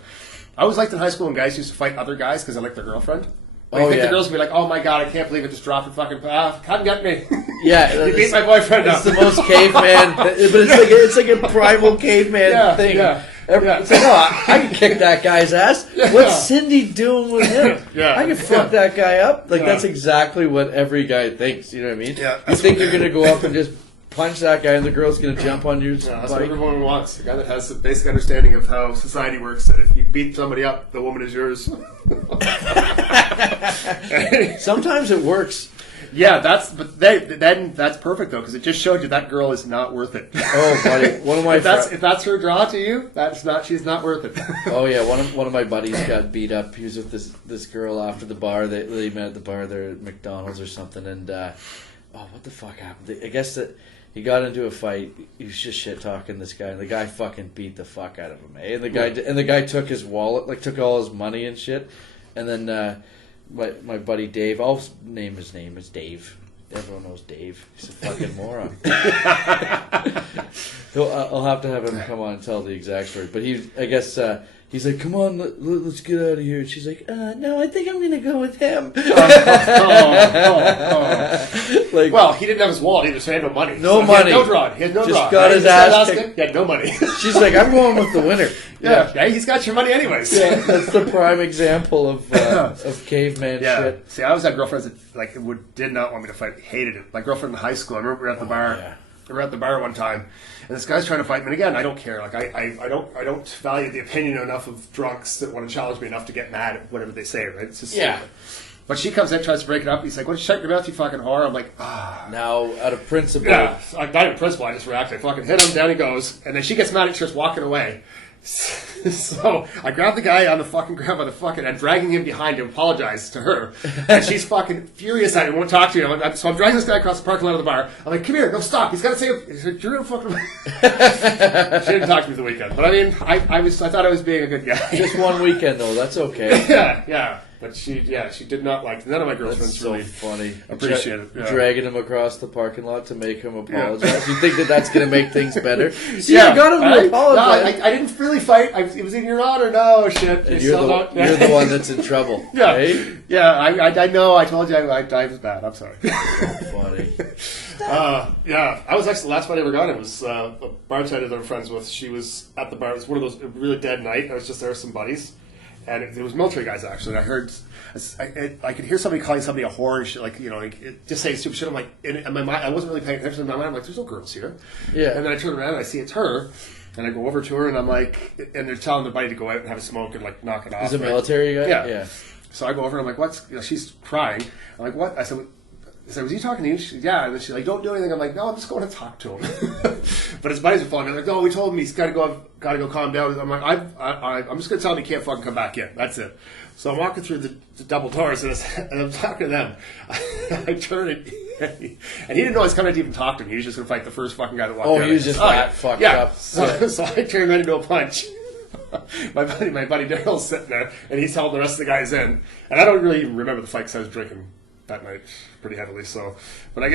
I always liked in high school when guys used to fight other guys because I liked their girlfriend. I think the girls would be like, "Oh my god, I can't believe it! Just dropped and fucking come get me." Yeah, you beat my boyfriend up. It's the most caveman, but it's like a primal caveman thing. It's like, oh, I can kick that guy's ass. What's Cindy doing with him? I can fuck that guy up. Like that's exactly what every guy thinks. You know what I mean? Yeah. You think you're gonna go up and just punch that guy, and the girl's gonna jump on you. That's what everyone wants. A guy that has a basic understanding of how society works. That if you beat somebody up, the woman is yours. Sometimes it works. Yeah, that's perfect though, because it just showed you that girl is not worth it. Oh, buddy, one of my if that's her draw to you, she's not worth it. Oh yeah, one of my buddies got beat up. He was with this girl after the bar. They met at the bar there at Mcdonald's or something, and what the fuck happened? I guess that he got into a fight. He was just shit talking this guy, and the guy fucking beat the fuck out of him. And the guy took his wallet, like took all his money and shit, and then. My buddy Dave, I'll name his name as Dave. Everyone knows Dave. He's a fucking moron. I'll have to have him come on and tell the exact story. But he's like, come on, let's get out of here. And she's like, no, I think I'm going to go with him. Like, well, he didn't have his wallet either, so he had no money. Money. He had no draw. He had no draw. Got his ass kicked. He had no money. She's like, I'm going with the winner. Yeah, he's got your money anyways. Yeah, that's the prime example of caveman shit. See, I always had girlfriends that did not want me to fight. Hated it. My girlfriend in high school, I remember we were at the bar. Yeah. We were at the bar one time, and this guy's trying to fight me. And again, I don't care. Like I don't value the opinion enough of drunks that want to challenge me enough to get mad at whatever they say. Right? It's just stupid. But she comes in, tries to break it up. He's like, "What? Shut your mouth, you fucking whore!" I'm like, "Ah." Now, out of principle, not out of principle, I just react. I fucking hit him. Down he goes, and then she gets mad and starts walking away. So I grab the guy on the fucking ground by the fucking and dragging him behind to apologize to her, and she's fucking furious at him, won't talk to you. So I'm dragging this guy across the parking lot of the bar. I'm like, "Come here, no, stop. He's got to say." He's like, "You're gonna fucking." She didn't talk to me the weekend, but I mean, I thought I was being a good guy. Just one weekend though, that's okay. Yeah. But she did not like. None of my girlfriends really funny. Appreciate it. Yeah. Dragging him across the parking lot to make him apologize. You think that's going to make things better? Yeah, I got him to apologize. No, I didn't really fight. It was in your honor. No shit. And you're the one that's in trouble. Yeah, right? Yeah. I know. I told you I was bad. I'm sorry. So funny. I was actually the last fight I ever got. It was a bartender that I'm friends with. She was at the bar. It was one of those really dead night. I was just there with some buddies. And it was military guys, actually. And I heard, I could hear somebody calling somebody a whore and shit, like, just saying stupid shit. I'm like, in my mind, I wasn't really paying attention in my mind. I'm like, there's no girls here. Yeah. And then I turn around and I see it's her. And I go over to her and I'm like, and they're telling their buddy to go out and have a smoke and like knock it off. He's a military guy? Yeah. So I go over and I'm like, she's crying. I'm like, what? I said, was he talking to you? She said, yeah. And then she's like, don't do anything. I'm like, no, I'm just going to talk to him. But his buddies are following me. Like, no, we told him he's got to go calm down. I'm like, I'm just going to tell him he can't fucking come back in. That's it. So I'm walking through the double doors and I'm talking to them. I turn and he didn't know I was coming to even talk to him. He was just going to fight the first fucking guy that walked in. Oh, he was just that fucked up. So I turned right into a punch. My buddy Daryl's sitting there and he's held the rest of the guys in. And I don't really even remember the fight because I was drinking that night pretty heavily. So, but I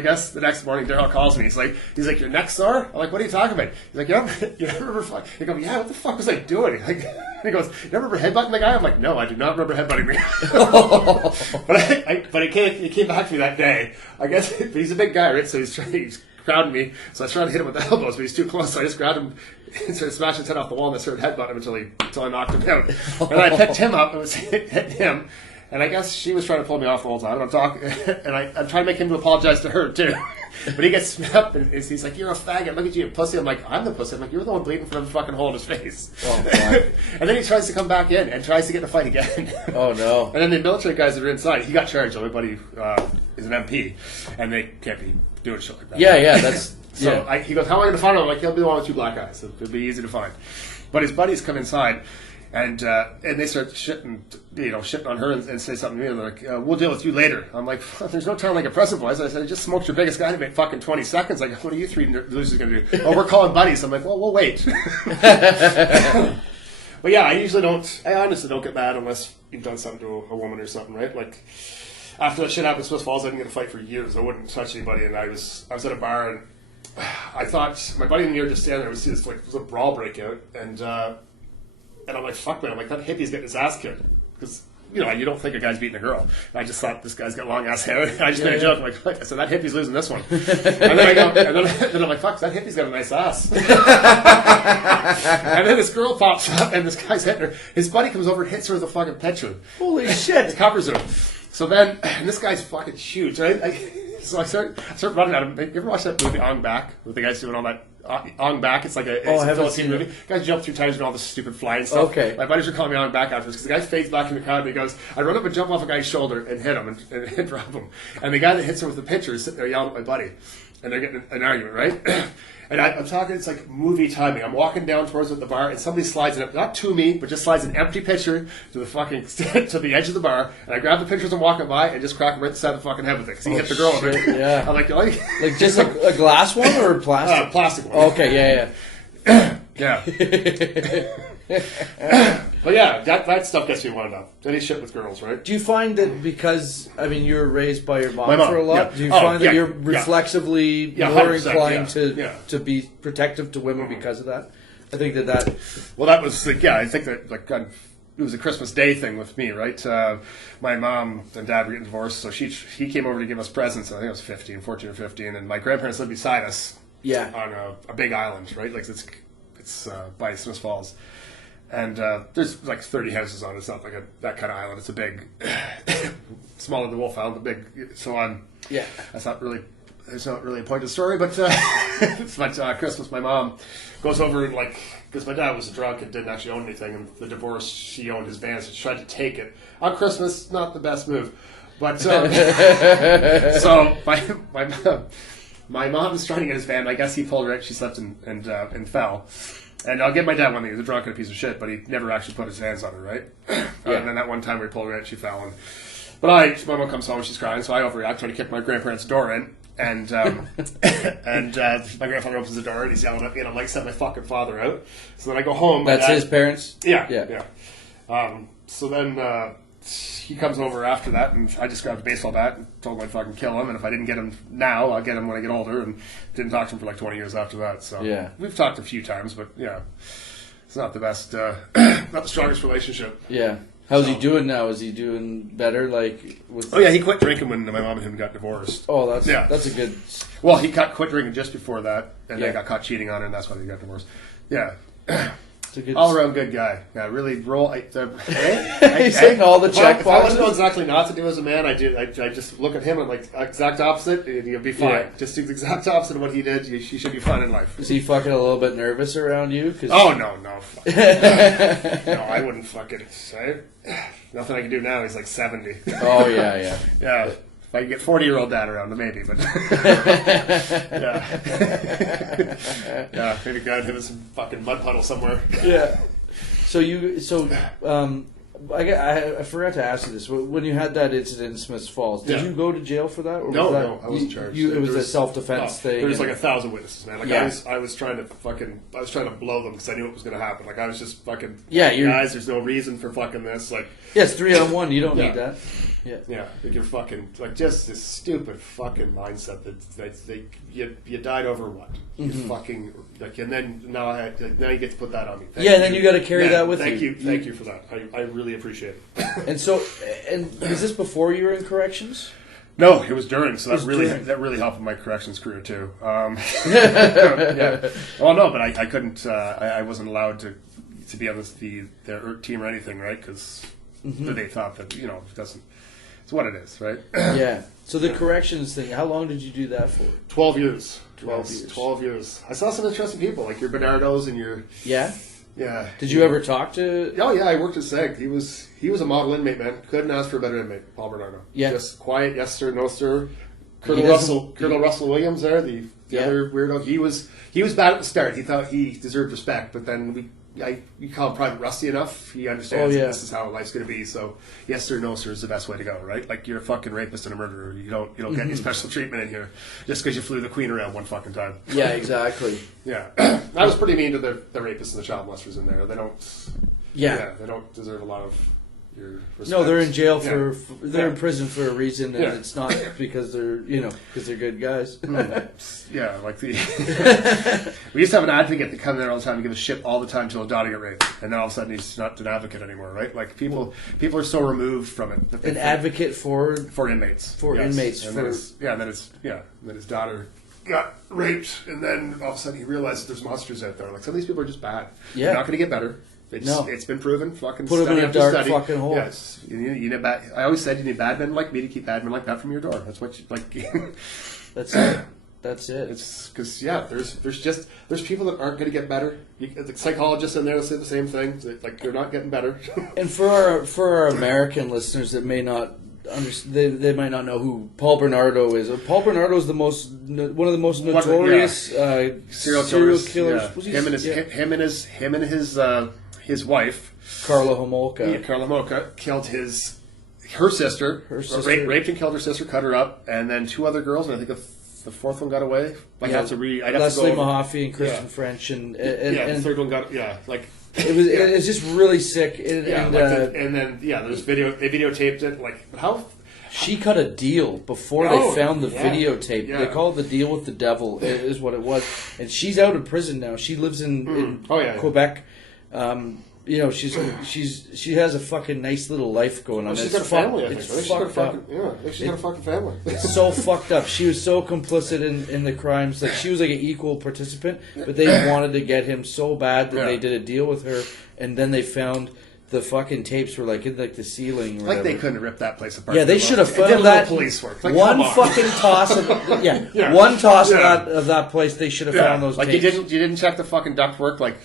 guess the next morning Daryl calls me. He's like, "You're next sir?" I'm like, "What are you talking about?" He's like, "You remember fuck?" I go, "Yeah, what the fuck was I doing?" He goes, "You remember headbutting the guy?" I'm like, "No, I do not remember headbutting me." But it came back to me that day. I guess, but he's a big guy, right? So he's crowding me. So I was trying to hit him with the elbows, but he's too close. So I just grabbed him and started smashing his head off the wall and I started headbutting him until I knocked him out. And then I picked him up and was hitting him. And I guess she was trying to pull me off the whole time. And I'm talking, and I'm trying to make him to apologize to her too. But he gets up and he's like, "You're a faggot. Look at you, pussy." I'm like, "I'm the pussy." I'm like, "You're the one bleeding from every fucking hole in his face." Oh, and then he tries to come back in and tries to get in a fight again. Oh no! And then the military guys that are inside, he got charged. Everybody is an MP, and they can't be doing shit like that. Yeah, that's so. Yeah. He goes, "How am I going to find him?" I'm like, "He'll be the one with two black eyes. So it'll be easy to find." But his buddies come inside. And they start shitting on her and say something to me. They're like, we'll deal with you later. I'm like, there's no time like a present, boys. I said, I just smoked your biggest guy in about fucking 20 seconds. Like, what are you three losers going to do? Oh, we're calling buddies. I'm like, well, we'll wait. But yeah, I honestly don't get mad unless you've done something to a woman or something, right? Like, after that shit happened in Smith Falls, I didn't get a fight for years. I wouldn't touch anybody, and I was at a bar, and I thought, my buddy and me were just standing there, we see this, like, there was a brawl break out, and I'm like, fuck, man, I'm like, that hippie's getting his ass kicked. Because, you don't think a guy's beating a girl. And I just thought, this guy's got long ass hair. And I just made a joke. I'm like, I said, that hippie's losing this one. And then I'm like, fuck, that hippie's got a nice ass. And then this girl pops up, and this guy's hitting her. His buddy comes over and hits her with a fucking pitcher. Holy shit. It covers her. So then, and this guy's fucking huge, right? So I start running at him. You ever watch that movie On Back? With the guys doing all that On Back? It's like a Philippine movie. Guys jump through tires and all this stupid flying stuff. Okay. My buddies are calling me On Back afterwards because the guy fades back in the crowd and he goes, I run up and jump off a guy's shoulder and hit him and drop him. And the guy that hits her with the pitcher is sitting there yelling at my buddy. And they're getting an argument, right? And I'm talking, it's like movie timing. I'm walking down towards the bar, and somebody slides it up, not to me, but just slides an empty pitcher to the fucking to the edge of the bar. And I grab the pitcher as I'm walking by and just crack him right in the side of the fucking head with it because he hit the girl. Shit, yeah. I'm like just a glass one or plastic? Plastic one. Okay, yeah. But yeah, that stuff gets me wound up. Any shit with girls, right? Do you find that because, you were raised by your mom My mom, for a lot, yeah. do you find that you're reflexively more inclined to be protective to women because of that? I think that... Well, that was, I think that, it was a Christmas Day thing with me, right? My mom and dad were getting divorced, so he came over to give us presents. I think I was 14 or 15, and my grandparents lived beside us on a big island, right? Like, it's by Smith Falls. And there's like 30 houses on it. It's not like that kind of island. It's a big, smaller than Wolf Island, but big. So there's not really a point to the story, but it's like Christmas. My mom goes over and because my dad was a drunk and didn't actually own anything, and the divorce, she owned his van, so she tried to take it on Christmas. Not the best move, but so my mom is trying to get his van. I guess he pulled her out. She slept and fell. And I'll give my dad one thing. He was a drunk and a piece of shit, but he never actually put his hands on her, right? And then that one time we pulled her out, she fell. My mom comes home, she's crying, so I overreact, trying to kick my grandparents' door in. And my grandfather opens the door and he's yelling at me, and I'm like, set my fucking father out. So then I go home. That's his parents? Yeah. So then he comes over after that, and I just grabbed a baseball bat and told him I'd fucking kill him, and if I didn't get him now, I'll get him when I get older, and didn't talk to him for like 20 years after that. So we've talked a few times, but it's not the best, not the strongest relationship. Yeah. How's he doing now? Is he doing better? He quit drinking when my mom and him got divorced. Oh, that's a good... Well, he quit drinking just before that, and then got caught cheating on her, and that's why they got divorced. Yeah. All-around good guy. Yeah, really roll... He's hitting all the check boxes. If I want to know exactly not to do as a man, I just look at him and I'm like, exact opposite, and you'll be fine. Yeah. Just do the exact opposite of what he did. You should be fine in life. Is he fucking a little bit nervous around you? Oh, no. No, I wouldn't fucking say. Nothing I can do now. He's like 70. Oh, yeah. Yeah. If I could get 40-year-old dad around, then maybe, but... yeah, maybe go out into some fucking mud puddle somewhere. Yeah. I forgot to ask you this. When you had that incident in Smith Falls, did you go to jail for that? Or no, I wasn't charged. It was a self-defense thing. There was like 1,000 witnesses, man. I was trying to blow them because I knew it was going to happen. Like, I was just fucking, guys, there's no reason for fucking this. Like, it's 3-on-1. You don't need that. Yeah. Like, you're fucking, like, just this stupid fucking mindset that you died over what? You fucking, like, and then now you get to put that on me. And then you got to carry that with you. Thank you for that. I really appreciate it. And was this before you were in corrections? No, it was during. So that really helped with my corrections career too. Yeah. Well, no, but I couldn't. I wasn't allowed to be on the ERT team or anything, right? Because they thought that it doesn't. It's what it is, right? Yeah. So the corrections thing. How long did you do that for? 12 years. 12 years. I saw some interesting people, like your Bernardos and your. Yeah. Yeah. Did you ever talk to? Oh yeah, I worked at SEG. He was a model inmate, man. Couldn't ask for a better inmate, Paul Bernardo. Yeah. Just quiet, yes sir, no sir. Colonel Russell Williams there, the other weirdo. He was bad at the start. He thought he deserved respect, but then you call him Private Rusty enough, he understands Oh, yeah. that this is how life's going to be. So yes sir, no sir is the best way to go, right? Like you're a fucking rapist and a murderer. You don't get any special treatment in here just because you flew the queen around one fucking time. Yeah, exactly. Yeah, I was pretty mean to the rapists and the child molesters in there. They don't. Yeah. They don't deserve a lot of your respect. No, they're in jail Yeah. they're in prison for a reason, and Yeah. it's not because they're because they're good guys. Yeah, like we used to have an advocate that come there all the time and give a shit all the time until his daughter got raped, and then all of a sudden he's not an advocate anymore, right? Like people are so removed from it. That they An think- advocate for inmates. For yes. inmates, And for- then his daughter got raped, and then all of a sudden he realized there's monsters out there. Like some of these people are just bad. Yeah. They're not going to get better. No. It's been proven. Fucking Put 'em study in a after dark study. fucking hole. Yes, you need I always said you need bad men like me to keep bad men like that from your door. That's what you like. That's it. That's it. It's because there's people that aren't going to get better. The psychologists in there will say the same thing. Like they're not getting better. And for our American listeners that may not understand, they might not know who Paul Bernardo is. Paul Bernardo is one of the most notorious serial killers. Yeah. Was he- Him and his wife, Carla Homolka. Carla Mocha, killed her sister. Raped and killed her sister, cut her up, and then two other girls, and I think the fourth one got away. I'd have to Leslie go over- Mahaffey and Kristen French, and the third one got like. It was just really sick. And then there's video. They videotaped it. Like how she cut a deal before they found the videotape. Yeah. They call it the deal with the devil. Is what it was. And she's out of prison now. She lives in Quebec. She has a fucking nice little life going on. She's got a family. I think. It's fucked up. She's got a fucking family. It's so fucked up. She was so complicit in the crimes. Like she was like an equal participant, but they wanted to get him so bad that they did a deal with her, and then they found the fucking tapes were like in like the ceiling. Or like whatever. they couldn't rip that place apart. Yeah, they should have It did a found little that. police work. Like, One come on. fucking toss of one toss Yeah. of that place. They should have found those like tapes. you didn't check the fucking ductwork. Like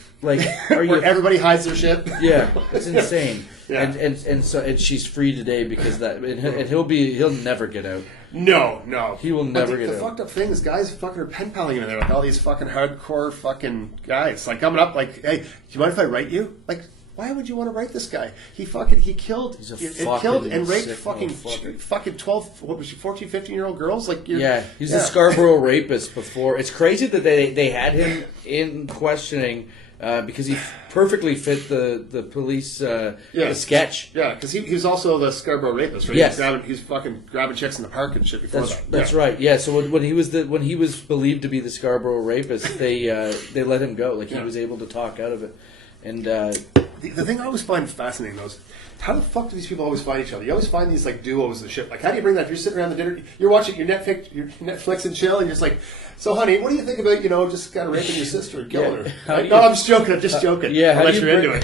Are you? where everybody hides their shit. Yeah, it's insane. Yeah. And she's free today because that and he'll never get out. No. He will never get the out. fucked up thing is guys fucking are pen paling in there with all these fucking hardcore fucking guys. Like coming up like, hey, do you mind if I write you? Like, why would you want to write this guy? He killed He's a killed and raped sick fucking 12, 14, 15-year-old girls. Like He was a Scarborough rapist before. It's crazy that they had him in questioning because he perfectly fit the police the sketch. Yeah, because he was also the Scarborough rapist, right? Yes. He's fucking grabbing chicks in the park and shit before that. That's right. Yeah. So when he was believed to be the Scarborough rapist, they let him go. Like he was able to talk out of it. And the thing I always find fascinating though is how the fuck do these people always find each other? You always find these like duos and shit. Like how do you bring that? If you're sitting around the dinner, you're watching your Netflix and chill, and you're just like, so honey, what do you think about just kind of raping your sister and killing her? Like, no, I'm just joking. I'm just joking. Yeah, unless you're into it.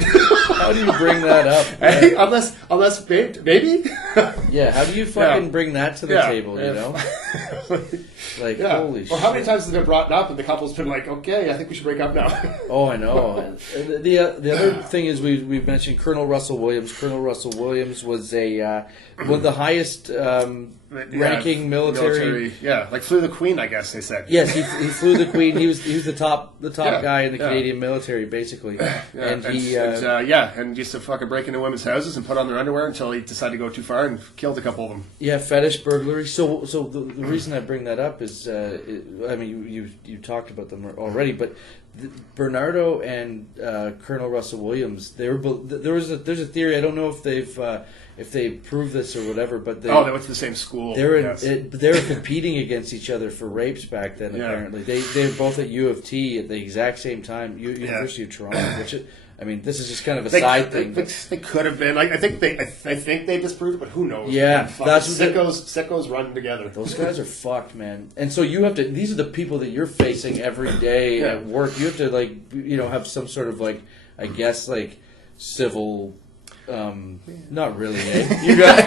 How do you bring that up? Hey, unless maybe. Yeah, how do you fucking bring that to the table? You know, like holy shit. Or how many times has it been brought up and the couple's been like, okay, I think we should break up now. Oh, I know. And the other thing is we've mentioned Colonel Russell Williams. Colonel Russell Williams was one of the highest ranking military. Yeah, like flew the Queen, I guess they said. Yes, he flew the Queen. He was the top guy in the Canadian military, basically. And used to fucking break into women's houses and put on their underwear until he decided to go too far and killed a couple of them. Yeah, fetish burglary. So the reason I bring that up is, you talked about them already, but Bernardo and Colonel Russell Williams, there's a theory. I don't know if they prove this or whatever, but they went to the same school. They were competing against each other for rapes back then. Apparently, they were both at U of T at the exact same time, University of Toronto. Which this is just kind of a side thing. They could have been. I think they disproved it, but who knows? Yeah, that's sickos run together. Those guys are fucked, man. And so you have to. These are the people that you're facing every day at work. You have to have some sort of I guess civil. Not really, eh? You got.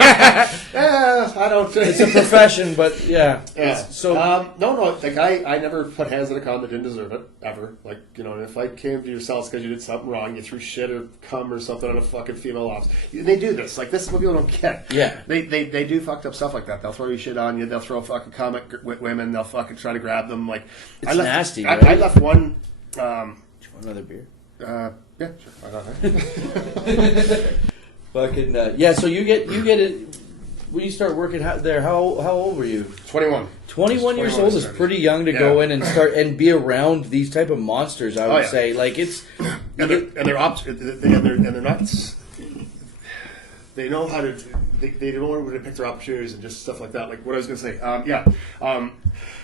I don't. It's a profession, but yeah. So no. I never put hands on a con that didn't deserve it ever. And if I came to your cells because you did something wrong, you threw shit or cum or something on a fucking female ops. They do this. This is what people don't get. Yeah. They do fucked up stuff like that. They'll throw you shit on you. They'll throw fucking comic women. They'll fucking try to grab them. It's nasty. I left one. Do you want another beer? Yeah, sure. Why not? Fucking yeah. So you get it when you start working there. How old were you? 21. 21 years old is pretty young to go in and start and be around these type of monsters. I would say, like it's and they're not. They know how to. They don't know where to pick their opportunities and just stuff like that. Like what I was going to say.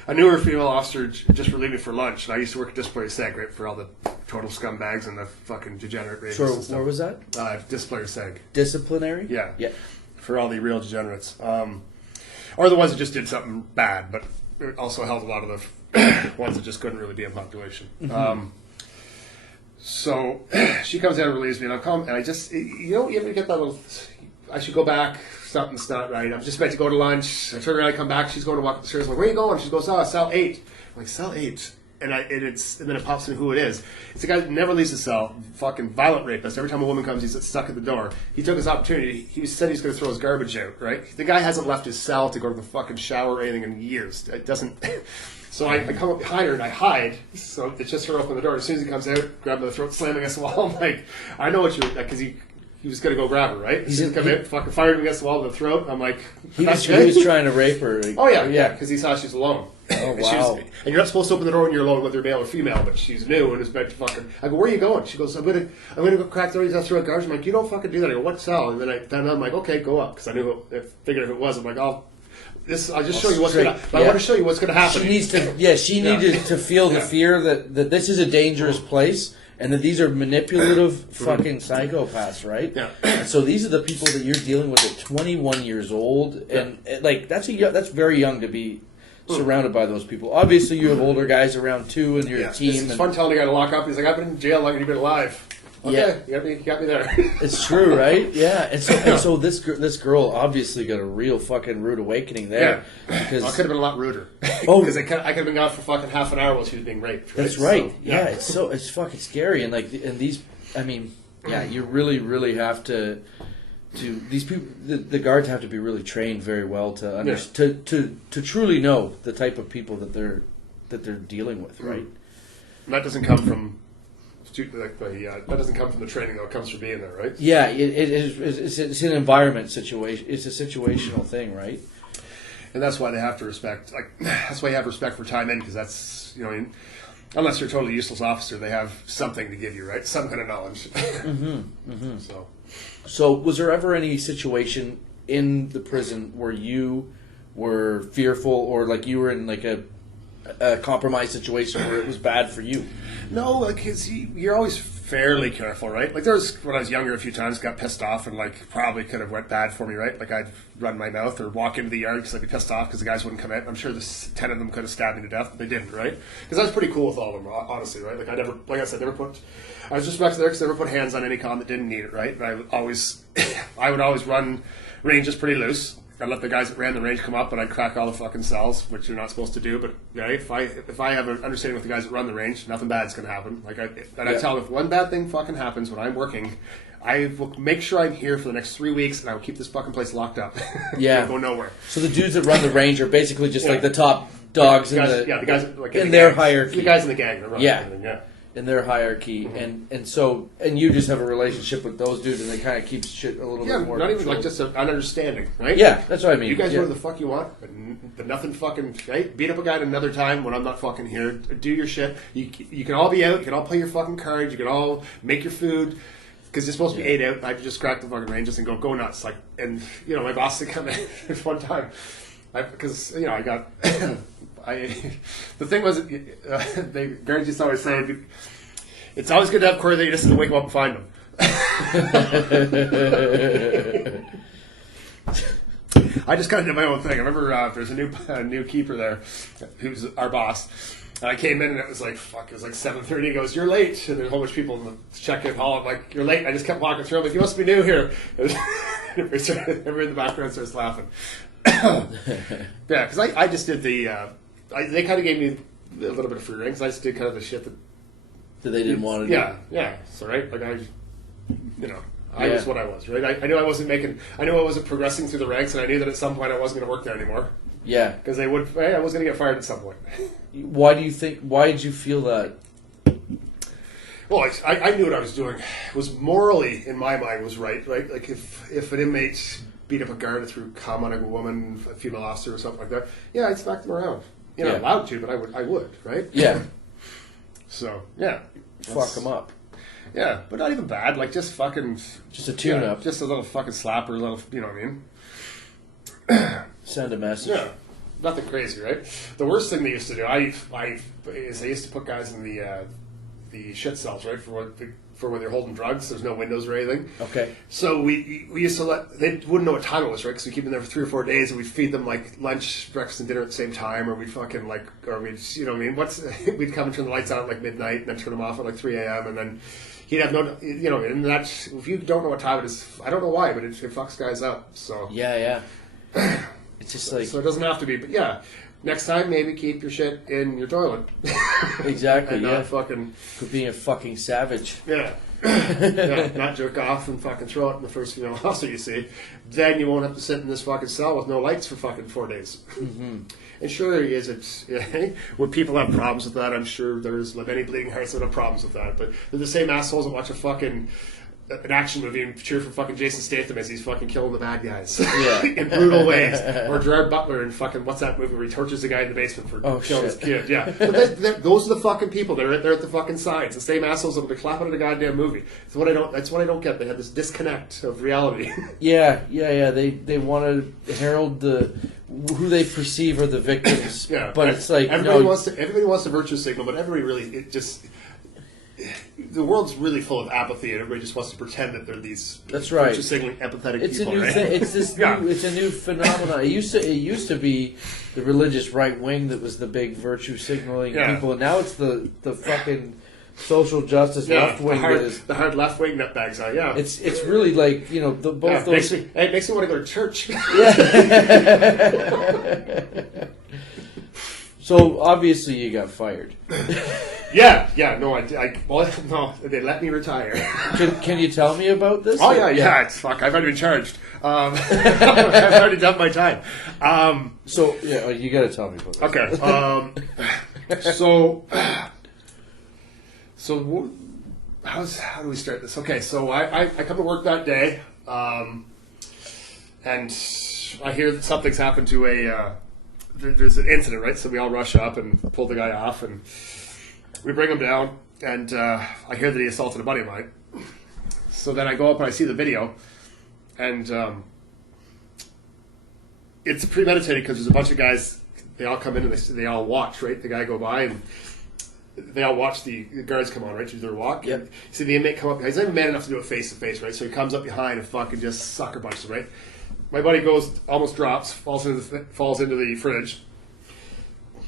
A newer female officer just relieved me for lunch, and I used to work at Disciplinary Seg, right, for all the total scumbags and the fucking degenerate rapists. So and stuff. where was that? Disciplinary Seg. Disciplinary. Yeah. Yeah. For all the real degenerates, or the ones that just did something bad, but it also held a lot of the ones that just couldn't really be in population. Mm-hmm. So she comes down and relieves me, and I'll come, and I just, you ever get that little, I should go back, something's not right. I'm just about to go to lunch. I turn around, I come back, she's going to walk up the stairs. I'm like, where are you going? She goes, cell 8. I'm like, cell 8? And then it pops in who it is. It's a guy that never leaves the cell, fucking violent rapist. Every time a woman comes, he's stuck at the door. He took his opportunity. He said he's going to throw his garbage out, right? The guy hasn't left his cell to go to the fucking shower or anything in years. It doesn't... So I come up behind her and I hide. So it's just her open the door. As soon as he comes out, grab the throat, slamming against the wall. I'm like, I know what you're... Because he was going to go grab her, right? He's come out, fucking fired him against the wall with the throat. I'm like... He was trying to rape her. Like, oh, yeah, because he saw she was alone. Oh, wow. And you're not supposed to open the door when you're alone, whether male or female, but she's new and is about to fucking... I go, where are you going? She goes, I'm gonna go crack the door. He's going to throw a garbage. I'm like, you don't fucking do that. I go, what cell? And then I'm like, okay, go up. Because I figured if it was, I'm like, I'll just show you what's going to... But I want to show you what's going to happen. She needs to... Yeah, she needed to feel the fear that this is a dangerous place and that these are manipulative fucking psychopaths, right? Yeah. And so these are the people that you're dealing with at 21 years old. And, like, that's very young to be... surrounded by those people. Obviously, you have older guys around too, and your team. It's fun telling a guy to lock up. He's like, I've been in jail longer than you've been alive. Okay, you got me there. It's true, right? Yeah. And so this girl obviously got a real fucking rude awakening there. Yeah. Because I could have been a lot ruder. Oh, because I could have been gone for fucking half an hour while she was being raped. Right? That's right. So, yeah. It's fucking scary, and these. I mean, you really, really have to. These people, the guards have to be really trained very well to truly know the type of people that they're dealing with, right? And that doesn't come from that doesn't come from the training, though. It comes from being there, right? Yeah, it's an environment situation. It's a situational thing, right? And that's why they have to respect. That's why you have respect for time in, because that's unless you're a totally useless officer, they have something to give you, right? Some kind of knowledge. So, was there ever any situation in the prison where you were fearful, or like you were in like a compromised situation where it was bad for you? No, because you're always fairly careful, right? Like when I was younger, a few times got pissed off and probably could have went bad for me, right? Like I'd run my mouth or walk into the yard because I'd be pissed off because the guys wouldn't come in. I'm sure 10 of them could have stabbed me to death, but they didn't, right? Because I was pretty cool with all of them, honestly, right? Like I was respected there because I never put hands on any con that didn't need it, right? But I would always run ranges pretty loose. I'd let the guys that ran the range come up, and I'd crack all the fucking cells, which you're not supposed to do. But if I have an understanding with the guys that run the range, nothing bad's going to happen. I tell them, if one bad thing fucking happens when I'm working, I will make sure I'm here for the next 3 weeks, and I will keep this fucking place locked up. Yeah, go nowhere. So the dudes that run the range are basically just like the top dogs the guys in their hierarchy. The guys in the gang that run everything, in their hierarchy, and you just have a relationship with those dudes, and they kind of keep shit a little bit more. Not controlled. even just an understanding, right? Yeah, that's what I mean. You guys do whatever the fuck you want, but nothing fucking. Right? Beat up a guy at another time when I'm not fucking here. Do your shit. You can all be out. You can all play your fucking cards. You can all make your food. Because you're supposed to be 8 out. I just crack the fucking ranges and go nuts. My boss would come in one time because I got. The thing was, the guards used to always say, it's always good to have Cory there, you just have to wake him up and find him. I just kind of did my own thing. I remember there's a new keeper there who's our boss. And I came in and it was like 7:30. He goes, "You're late." And there's a whole bunch of people in the check-in hall. I'm like, "You're late." I just kept walking through. I'm like, "You must be new here." Everybody in the background starts laughing. Yeah, because I just did the... they kind of gave me a little bit of free rein because I just did kind of the shit that they didn't want to do. Yeah. So, right? I was what I was, right? I knew I wasn't progressing through the ranks, and I knew that at some point I wasn't going to work there anymore. Yeah. Because I was going to get fired at some point. Why did you feel that? Well, I knew what I was doing. It was morally, in my mind, was right? Like, if an inmate beat up a guard or threw cum on a woman, a female officer or something like that, yeah, I'd smack them around. You're not allowed to, but I would, right? Yeah. So, yeah. Fuck them up. Yeah, but not even bad. Like, just fucking... Just a tune-up. Just a little fucking slap or a little, you know what I mean? Send a message. Yeah. Nothing crazy, right? The worst thing they used to do, is they used to put guys in the shit cells, right? For when they're holding drugs, there's no windows or anything. Okay. So we used to they wouldn't know what time it was, right? Because we keep them there for 3 or 4 days, and we'd feed them like lunch, breakfast, and dinner at the same time, or we'd fucking or we'd, you know what I mean? We'd come and turn the lights on at like midnight, and then turn them off at like 3 a.m., and then he'd have no, you know, and that's, if you don't know what time it is, I don't know why, but it fucks guys up, so. Yeah. It's just like... So it doesn't have to be, but yeah. Next time, maybe keep your shit in your toilet. Exactly, and not fucking... For being a fucking savage. Yeah. Yeah. Not jerk off and fucking throw it in the first female officer you see. Then you won't have to sit in this fucking cell with no lights for fucking 4 days. Mm-hmm. And sure, would people have problems with that? I'm sure there's many bleeding hearts that have problems with that. But they're the same assholes that watch an action movie and cheer for fucking Jason Statham as he's fucking killing the bad guys in brutal ways, or Gerard Butler in fucking what's that movie where he tortures the guy in the basement for killing his kid? Yeah, but those are the fucking people. They're at the fucking sides. The same assholes that will be clapping at a goddamn movie. That's what I don't get. They have this disconnect of reality. Yeah. They want to herald who they perceive are the victims. Yeah, but it's like everybody wants to virtue signal, but everybody really the world's really full of apathy, and everybody just wants to pretend that they're these virtue signaling empathetic people. A new thing. It's this new. It's a new phenomenon. It used to be the religious right wing that was the big virtue signaling people, and now it's the fucking social justice left wing. The hard left wing nutbags are. Yeah, it's really like both those. It makes me want to go to church. So obviously you got fired. No, they let me retire. Can you tell me about this? Oh yeah. It's fuck. I've already been charged. I've already done my time. So yeah, you got to tell me about this. Okay. So how do we start this? Okay, so I come to work that day, and I hear that something's happened to there's an incident, right? So we all rush up and pull the guy off, and we bring him down, and I hear that he assaulted a buddy of mine. So then I go up and I see the video, and it's premeditated because there's a bunch of guys, they all come in and they all watch, right? The guy go by, and they all watch the guards come on, right, to do their walk. Yep. You see the inmate come up, he's not even man enough to do it face-to-face, right? So he comes up behind and fucking just sucker punches him, right? My buddy almost drops, falls into the fridge.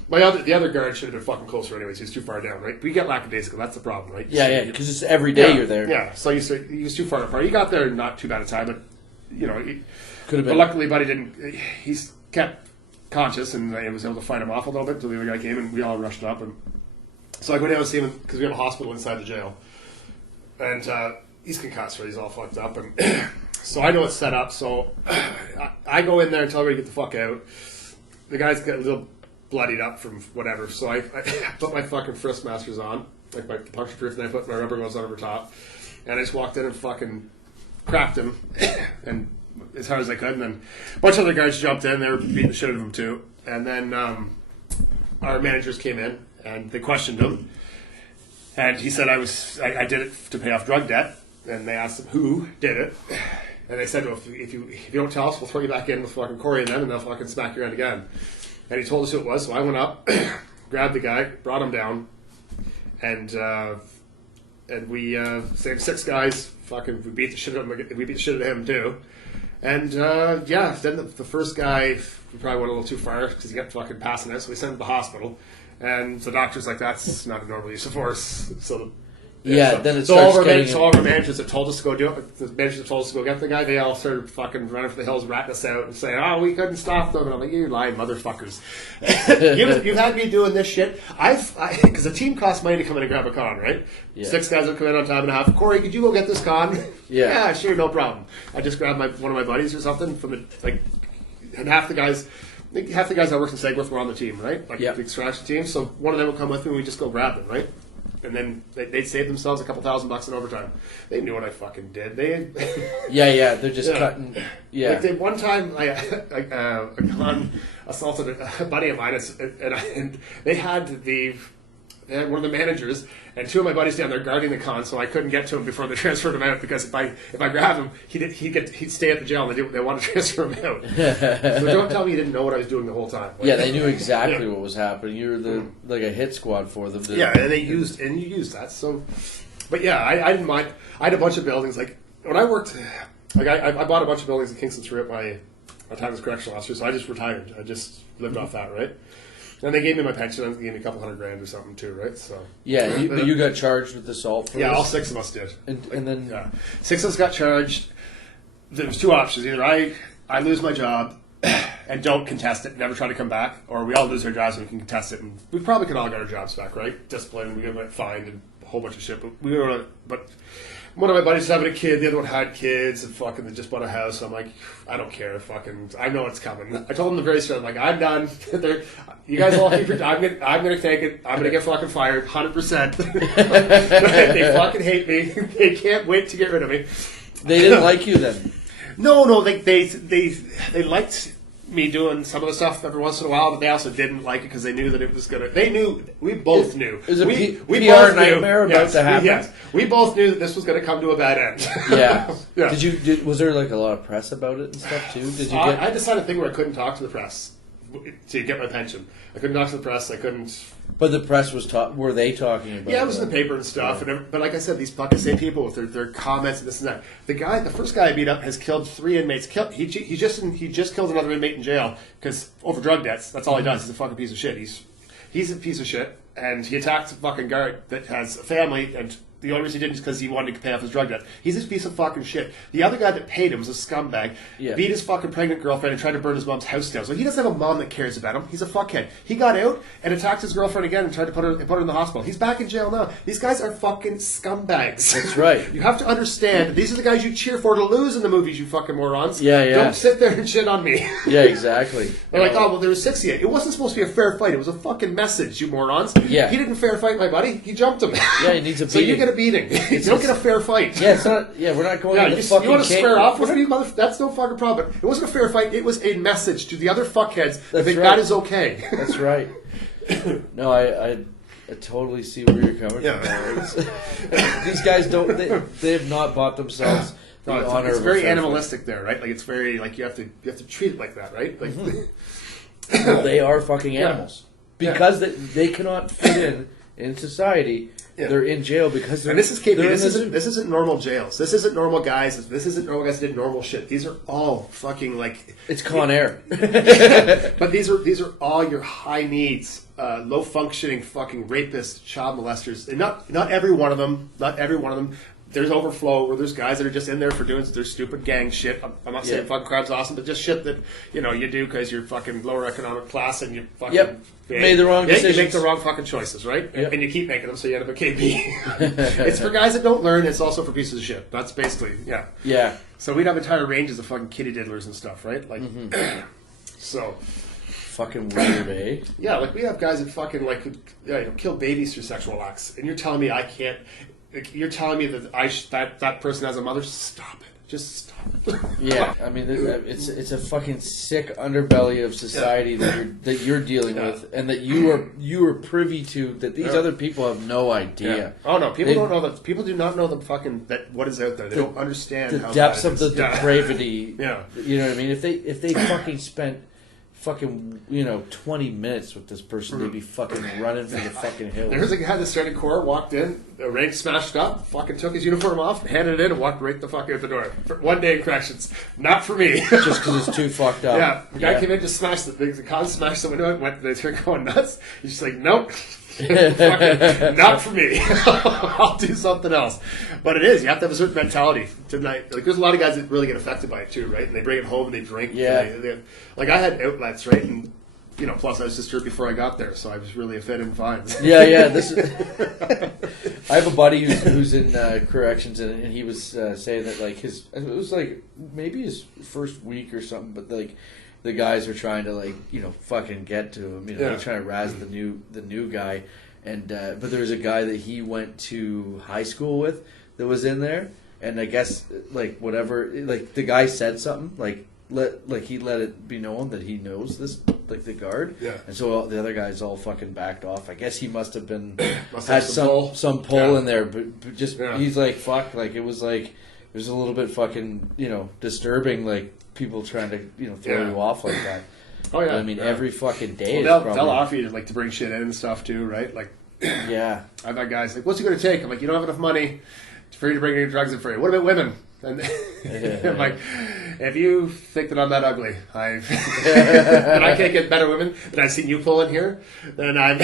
The other guard should have been fucking closer anyways. He's too far down, right? We get lackadaisical. That's the problem, right? Yeah, because it's every day you're there. Yeah, so he was too far apart. He got there not too bad a time, but could have been. But luckily, buddy didn't. He's kept conscious, and I was able to fight him off a little bit until the other guy came, and we all rushed up. And so I go down and see him because we have a hospital inside the jail, and he's concussed, right? He's all fucked up, and so I know it's set up. So I go in there and tell everybody to get the fuck out. The guy's got a little bloodied up from whatever, so I put my fucking frisk masters on, like my puncture proof, and I put my rubber gloves on over top, and I just walked in and fucking cracked him, and as hard as I could, and then a bunch of other guys jumped in, they were beating the shit out of him too, and then our managers came in, and they questioned him, and he said I did it to pay off drug debt, and they asked him who did it, and they said, well, if you don't tell us, we'll throw you back in with fucking Cory and them, and they'll fucking smack your end again. And he told us who it was, so I went up, grabbed the guy, brought him down, and we saved 6 guys. Fucking, we beat the shit out of him too. And then the first guy, we probably went a little too far because he kept fucking passing out, so we sent him to the hospital. And the doctor's like, that's not a normal use of force. So then it starts getting... So all of our managers that told us to go do it, the managers that told us to go get the guy, they all started fucking running for the hills, ratting us out and saying, oh, we couldn't stop them. And I'm like, you lying motherfuckers. You've had me doing this shit. Because the team costs money to come in and grab a con, right? Yeah. 6 guys will come in on time and a half. Cory, could you go get this con? Yeah, sure, no problem. I just grabbed one of my buddies or something and half the guys that worked in Segworth were on the team, right? The extraction team. So one of them would come with me and we just go grab them, right? and then they'd save themselves a couple $1,000 in overtime. They knew what I fucking did. They they're just cutting. Yeah, like one time a con assaulted a buddy of mine, and they had one of the managers and two of my buddies down there guarding the con, so I couldn't get to him before they transferred him out, because if I grabbed him, he'd stay at the jail, and they wanted to transfer him out. So don't tell me you didn't know what I was doing the whole time. Like, yeah, they knew exactly what was happening. You were like a hit squad for them. Yeah, and you used that. So, but yeah, I didn't mind. I had a bunch of buildings. Like when I worked, like I bought a bunch of buildings in Kingston throughout my time as correctional officer. So I just retired. I just lived off that, right? And they gave me my pension, and they gave me a couple $100,000 or something too, right? So yeah, you got charged with assault for this? all 6 of us did. And then 6 of us got charged. There was 2 options: either I lose my job and don't contest it, never try to come back, or we all lose our jobs and we can contest it, and we probably could all get our jobs back, right? Discipline, we get fined and a whole bunch of shit. But one of my buddies was having a kid, the other one had kids, and fucking they just bought a house. So I'm like, I don't care, fucking, I know it's coming. I told them the very start, I'm like, I'm done. You guys all keep your, I'm gonna take it. I'm gonna get fucking fired, 100%. They fucking hate me. They can't wait to get rid of me. They didn't like you then? No, they liked me doing some of the stuff every once in a while, but they also didn't like it because they knew that it was gonna. They knew. We both knew. It was a we PR nightmare about to happen. Yes, we both knew that this was going to come to a bad end. Yeah. Yeah. Was there like a lot of press about it and stuff too? Did you I decided a thing where I couldn't talk to the press to get my pension. I couldn't talk to the press. I couldn't. But the press was were they talking about? Yeah, it was in the paper and stuff. Yeah. But like I said, these fucking same people with their comments and this and that. The first guy I beat up has killed 3 inmates. He just killed another inmate in jail because over drug debts. That's all he does. He's a fucking piece of shit. He's a piece of shit, and he attacked a fucking guard that has a family, and the only reason he didn't is because he wanted to pay off his drug debt. He's this piece of fucking shit. The other guy that paid him was a scumbag. Yeah. Beat his fucking pregnant girlfriend and tried to burn his mom's house down. So he doesn't have a mom that cares about him. He's a fuckhead. He got out and attacked his girlfriend again and tried to put her in the hospital. He's back in jail now. These guys are fucking scumbags. That's right. You have to understand, these are the guys you cheer for to lose in the movies, you fucking morons. Yeah, yeah. Don't sit there and shit on me. Yeah, exactly. They're like, oh, well, there was 68. It wasn't supposed to be a fair fight. It was a fucking message, you morons. Yeah. He didn't fair fight my buddy. He jumped him. Yeah, he needs a beating. So you get a beating. You don't get a fair fight. Yeah, it's not. Yeah, we're not going to the fucking. You want to square off with me, mother? That's no fucking problem. It wasn't a fair fight. It was a message to the other fuckheads that is okay. That's right. No, I totally see where you're coming from. These guys don't. They have not bought themselves the honor. It's very animalistic there, right? Like it's very like you have to treat it like that, right? Like well, they are fucking animals because they cannot fit in society. Yeah. They're in jail because they're. And this is KP. This isn't normal jails. This isn't normal guys. This isn't normal guys that did normal shit. These are all fucking like. It's Con Air. But these are all your high needs, low functioning fucking rapists, child molesters. And not every one of them. Not every one of them. There's overflow where there's guys that are just in there for doing their stupid gang shit. I'm not saying fucking crime's awesome, but just shit that you do because you're fucking lower economic class and you fucking made the wrong decisions. You make the wrong fucking choices, right? Yep. And you keep making them, so you end up at KB. It's for guys that don't learn. It's also for pieces of shit. That's basically yeah. So we'd have entire ranges of fucking kitty diddlers and stuff, right? Like so. Fucking weird, eh? Yeah, like we have guys that fucking kill babies through sexual acts, and you're telling me I can't. You're telling me that that person has a mother? Stop it. Just stop it. Yeah, I mean, it's a fucking sick underbelly of society that you're dealing with, and that you are privy to. That these other people have no idea. Yeah. Oh no, people don't know that. People do not know the fucking what is out there. They don't understand the how depths of the depravity. Yeah, you know what I mean. If they fucking spent fucking 20 minutes with this person, they'd be fucking running from the fucking hills. There was a guy that started Corps, walked in, the rank smashed up, fucking took his uniform off, handed it in, and walked right the fuck out the door. For 1 day in corrections. Not for me. Just because it's too fucked up. Yeah, the guy came in, just smashed the con smashed the window, and they started going nuts. He's just like, nope. Not for me. I'll do something else. But it is. You have to have a certain mentality tonight. Like there's a lot of guys that really get affected by it too, right? And they bring it home and they drink. Yeah. Like I had outlets, right? And plus I was disturbed before I got there, so I was really a fit and fine. Yeah. This is. I have a buddy who's in corrections, and he was saying that like it was like maybe his first week or something, but like. The guys are trying to fucking get to him. They're trying to razz the new guy, and but there was a guy that he went to high school with that was in there, and I guess like whatever, like the guy said something he let it be known that he knows this, like the guard, and so the other guys all fucking backed off. I guess he must have had some pull in there, but just he's like fuck, like it was a little bit fucking disturbing, like people trying to throw you off like that. Oh yeah, but, I mean every fucking day. They'll offer you like to bring shit in and stuff too, right? Like I've had guys like, what's it going to take? I'm like, you don't have enough money for you to bring any drugs in for you. What about women? And I'm like, if you think that I'm that ugly, that I can't get better women than I've seen you pull in here, then I'm.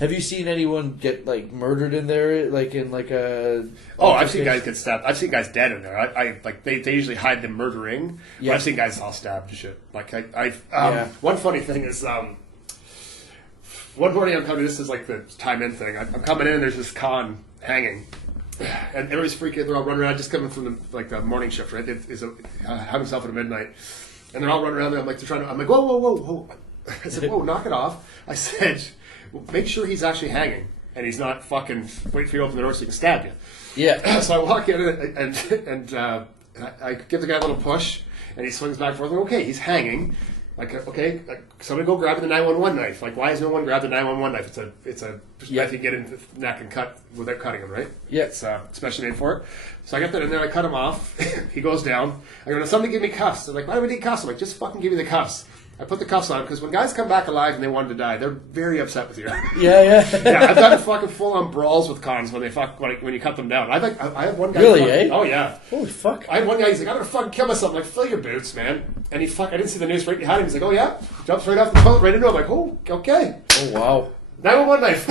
Have you seen anyone get like murdered in there, like in like a? Oh, I've seen guys get stabbed. I've seen guys dead in there. I like they usually hide them murdering. Yeah. I've seen guys all stabbed and shit. Like one funny thing is one morning I'm coming. This is like the time in thing. I'm coming in and there's this con hanging. And everybody's freaking. They're all running around, just coming from the morning shift, right? Have himself at midnight, and they're all running around there. I'm like, I'm like, whoa! I said, whoa, knock it off! I said, well, make sure he's actually hanging, and he's not fucking wait for you to open the door so he can stab you. Yeah. So I walk in and I give the guy a little push, and he swings back and forth. Like, okay, he's hanging. Like, okay, somebody go grab the 911 knife. Like, why has no one grabbed the 911 knife? It's a knife you can get in the neck and cut without cutting him, right? Yeah. It's especially made for it. So I get that in there, I cut him off. He goes down. I go, now somebody give me cuffs. They're like, why do we need cuffs? I'm like, just fucking give me the cuffs. I put the cuffs on because when guys come back alive and they wanted to die, they're very upset with you. Yeah. I've done fucking full-on brawls with cons when when you cut them down. I have one guy. Really, eh? Oh yeah. Holy fuck. I had one guy. He's like, I'm gonna fucking kill myself. I'm like, fill your boots, man. And I didn't see the news right behind him. He's like, oh yeah. Jumps right off the boat, right into him. I'm like, oh, okay. Oh wow. 911 knife.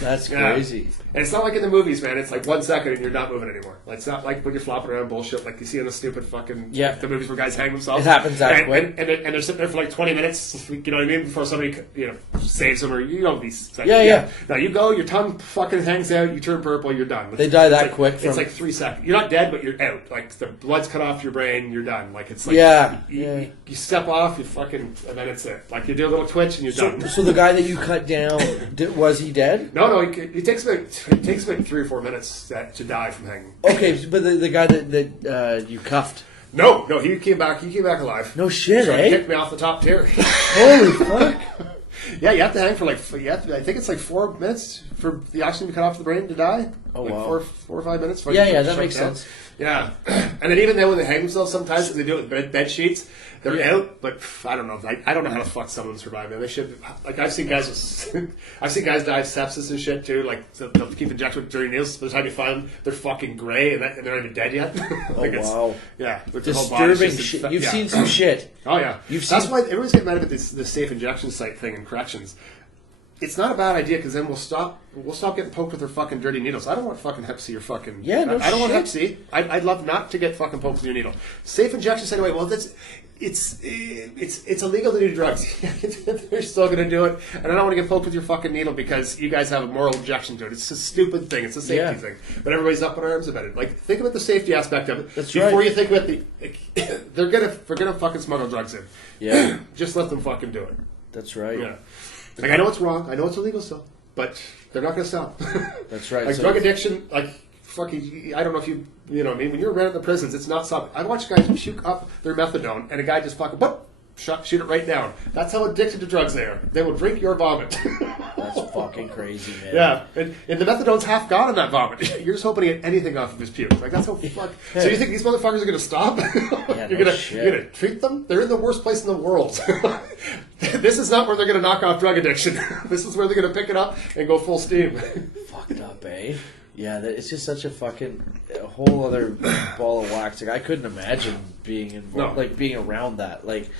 That's crazy. And it's not like in the movies, man. It's like 1 second and you're not moving anymore. Like, it's not like when you're flopping around bullshit like you see in the stupid fucking the movies where guys hang themselves. It happens that quick. And they're sitting there for like 20 minutes, you know what I mean, before somebody saves them or these. Yeah. Now you go, your tongue fucking hangs out, you turn purple, you're done. They die that quick. It's like 3 seconds. You're not dead, but you're out. Like the blood's cut off your brain, you're done. Like it's like you step off, you fucking, and then it's it. Like you do a little twitch and you're done. So the guy that you cut down, was he dead? No. It takes about 3 or 4 minutes to die from hanging. Okay, but the guy that you cuffed. No, he came back alive. No shit, He kicked me off the top tier. Holy fuck. Yeah, you have to hang for I think it's like 4 minutes for the oxygen to cut off the brain to die. Oh, like wow. 4 or 5 minutes. That makes sense. Yeah. And then even then when they hang themselves sometimes, they do it with bed sheets, they're out, but I don't know. I don't know how the fuck someone survived, man. They should, like, I've seen guys die of sepsis and shit, too. Like, they'll keep injecting with dirty needles. By the time you find them, they're fucking gray, and they're not even dead yet. Wow. Yeah. Disturbing shit. You've seen some shit. Oh, yeah. That's why everyone's getting mad about this safe injection site thing in corrections. It's not a bad idea because then we'll stop getting poked with their fucking dirty needles. I don't want fucking Hep C or fucking... Yeah, no I don't want shit. Hep C. I'd love not to get fucking poked with your needle. Safe injections anyway. Well, it's illegal to do drugs. They're still going to do it, and I don't want to get poked with your fucking needle because you guys have a moral objection to it. It's a stupid thing. It's a safety thing, but everybody's up in arms about it. Like, think about the safety aspect of it before you think about they're gonna fucking smuggle drugs in. Yeah, just let them fucking do it. That's right. Yeah. Like, I know it's wrong. I know it's illegal still, but they're not going to stop. That's right. Like, drug addiction, like, fucking, I don't know if you know what I mean? When you're around the prisons, it's not stopping. I watch guys shoot up their methadone, and a guy just fucking, shoot it right down. That's how addicted to drugs they are. They will drink your vomit. That's fucking crazy, man. Yeah, and the methadone's half gone in that vomit. You're just hoping to get anything off of his puke. Like, that's how fuck. So you think these motherfuckers are going to stop? Yeah, you're going to treat them? They're in the worst place in the world. This is not where they're going to knock off drug addiction. This is where they're going to pick it up and go full steam. Fucked up, eh? Yeah, it's just such a whole other ball of wax. Like, I couldn't imagine being involved, like being around that. Like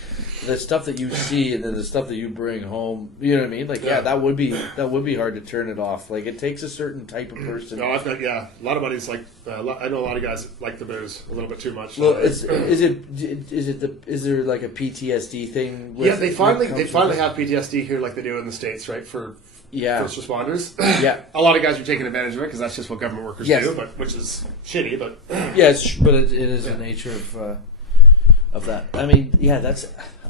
the stuff that you see and then the stuff that you bring home. You know what I mean? Like, that would be hard to turn it off. Like, it takes a certain type of person. No, I've got a lot of buddies like I know a lot of guys like the booze a little bit too much. Well, is there like a PTSD thing? They finally have PTSD here like they do in the States, right? For first responders. Yeah. A lot of guys are taking advantage of it because that's just what government workers do, which is shitty. But but it is the nature of that. I mean,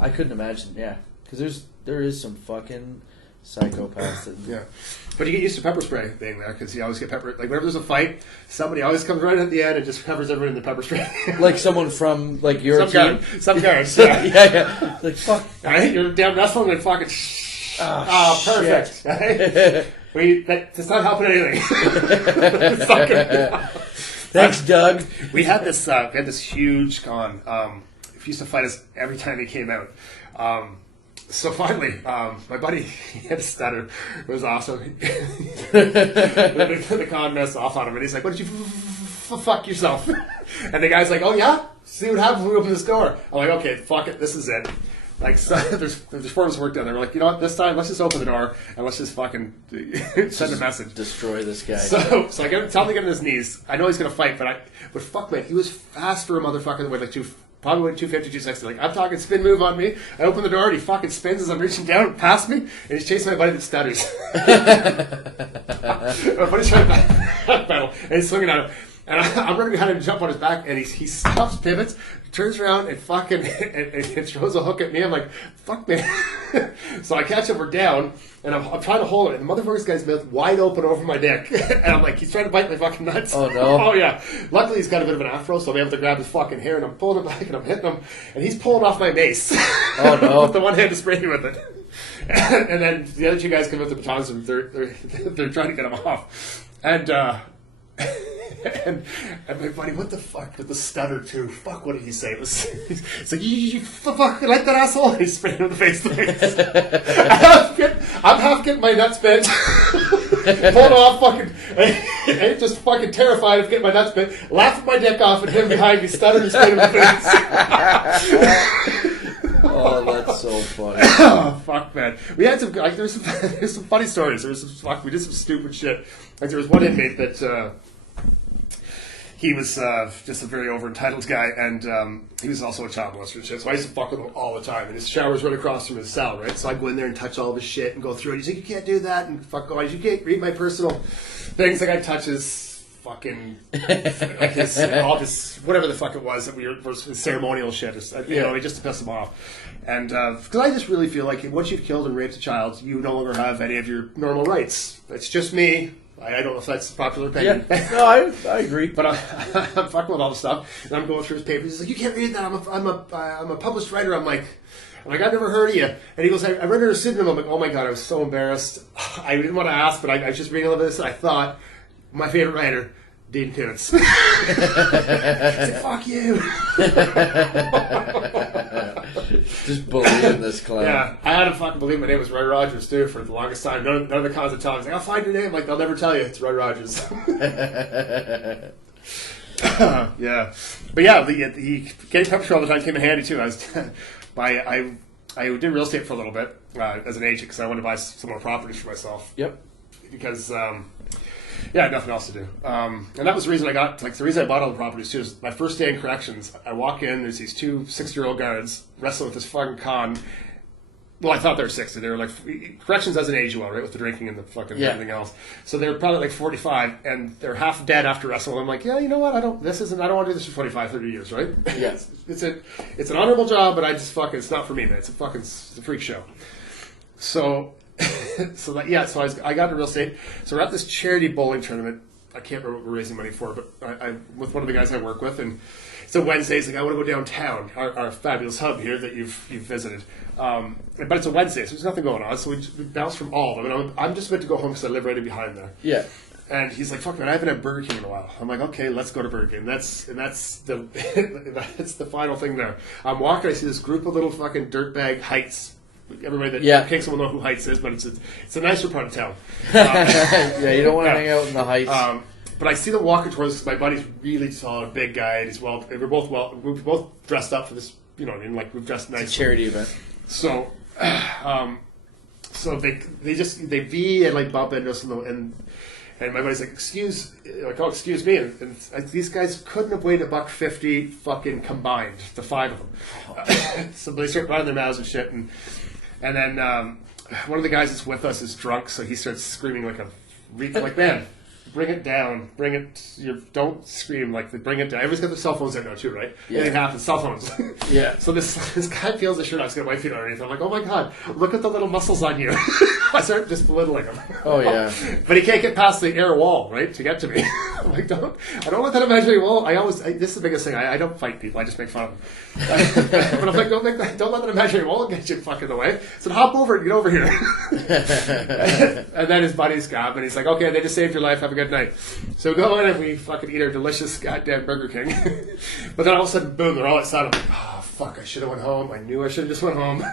I couldn't imagine. Yeah, because there is some fucking psychopaths. That, yeah. But you get used to pepper spray being there because you always get pepper. Like whenever there's a fight, somebody always comes right at the end and just covers everyone in the pepper spray. Like someone from like your team. Some guards. Yeah. Yeah. Like fuck. I think you're damn wrestling like fucking. Oh, perfect. That's not helping anything. It's not gonna, Thanks, Doug. We had this huge con. He used to fight us every time he came out. So finally, my buddy, he had a stutter. It was awesome. The con messed off on him, and he's like, "What did you fuck yourself?" And the guy's like, "Oh yeah, see what happens when we open this door." I'm like, "Okay, fuck it, this is it." Like, so, there's 4 of us work down there. We're like, you know what? This time, let's just open the door and let's just fucking send a message. Destroy this guy. So I tell him to get on his knees. I know he's gonna fight, but fuck, man, he was fast for a motherfucker that weighed like probably 250, 260. Like, I'm talking spin move on me. I open the door and he fucking spins as I'm reaching down past me, and he's chasing my buddy that stutters. My buddy's trying to back pedal, and he's swinging at him. And I'm running behind him to jump on his back, and he stops, pivots, turns around, and fucking and throws a hook at me. I'm like, fuck, man. So I catch him, we're down, and I'm trying to hold it. And the motherfucker's guy's mouth wide open over my dick. And I'm like, he's trying to bite my fucking nuts. Oh, no. Oh, yeah. Luckily, he's got a bit of an afro, so I'm able to grab his fucking hair, and I'm pulling him back, and I'm hitting him. And he's pulling off my mace. Oh, no. With the one hand to spray me with it. And then the other 2 guys come with the batons, and they're trying to get him off. And my buddy, what the fuck with the stutter too? Fuck, what did he say? It's like, you fuck like that asshole. He sprayed him in the face. I'm half getting my nuts bent, pulling off fucking, and just fucking terrified of getting my nuts bent, laughing my dick off at him behind me, stuttering and spraying him in the face. Oh, that's so funny. Oh, fuck, man. We had some, like, there's some funny stories. There was some, fuck, we did some stupid shit. Like, there was one inmate that, he was just a very over-entitled guy, and he was also a child molester and shit, so I used to fuck with him all the time. And his shower's right across from his cell, right? So I'd go in there and touch all of his shit and go through it. He's like, you can't do that, and fuck guys, you can't read my personal things. Like, I'd touch his fucking, like his, all his, whatever the fuck it was, that was his ceremonial shit, you know, just to piss him off. And, because I just really feel like once you've killed and raped a child, you no longer have any of your normal rights. It's just me. I don't know if that's popular opinion. Yeah. No, I agree. But I'm fucking with all the stuff, and I'm going through his papers. He's like, "You can't read that. I'm a published writer." I'm like, "I've never heard of you." And he goes, "I read her a pseudonym." I'm like, "Oh my god, I was so embarrassed. I didn't want to ask, but I was just reading all this, and I thought my favorite writer, Dean Koontz." I said, "Fuck you." Just believe this clown. Yeah, I had to fucking believe my name was Roy Rogers too for the longest time. None of the cons would tell me. He's like, "I'll find your name." Like, they'll never tell you. It's Roy Rogers. Yeah, but yeah, the getting pepper spray all the time came in handy too. I did real estate for a little bit as an agent because I wanted to buy some more properties for myself. Yep. Because yeah, I had nothing else to do. And that was the reason the reason I bought all the properties too is my first day in corrections, I walk in, there's these 2 60-year-old guards wrestling with this fucking con. Well, I thought they were 60. They were like, corrections doesn't age you well, right? With the drinking and the fucking everything else. So they were probably like 45 and they're half dead after wrestling. I'm like, yeah, you know what? I don't want to do this for 25, 30 years, right? Yeah. It's an honorable job, but it's not for me, man. It's a freak show. So, so I got into real estate. So we're at this charity bowling tournament. I can't remember what we're raising money for, but I'm with one of the guys I work with, and it's a Wednesday. He's like, I want to go downtown, our fabulous hub here that you've visited. But it's a Wednesday, so there's nothing going on. So we bounce from all of them, and I'm just about to go home because I live right in behind there. Yeah. And he's like, "Fuck man, I haven't had Burger King in a while." I'm like, "Okay, let's go to Burger King." That's the that's the final thing there. I'm walking, I see this group of little fucking dirtbag Heights. Everybody that Kingston will know who Heights is, but it's a nicer part of town. Yeah, you don't want to hang out in the Heights. But I see them walking towards us. My buddy's really tall, a big guy, and we're both dressed up for this. You know what I mean? Like, we've dressed nice. It's a charity event. So, so they V and like bump into us, and my buddy's like, excuse me, and these guys couldn't have weighed $150 fucking combined, the 5 of them. So they start running their mouths and shit, and then one of the guys that's with us is drunk, so he starts screaming like man, bring it down. Don't scream. Like, bring it down. Everybody's got their cell phones there now, too, right? Yeah. Anything happens, cell phones. Yeah. So this guy feels the shirt off. He's got my feet underneath. I'm like, oh my God, look at the little muscles on you. I start just belittling him. Oh, yeah. But he can't get past the air wall, right, to get to me. I'm like, I don't want that imaginary wall. This is the biggest thing. I don't fight people. I just make fun of them. But I'm like, don't let that imaginary wall get you fucking away. So hop over and get over here. And then his buddies got him, and he's like, okay, they just saved your life. Have a good night. So we go in and we fucking eat our delicious goddamn Burger King. But then all of a sudden, boom, they're all outside. I'm like, oh, fuck, I should have went home. I knew I should have just went home.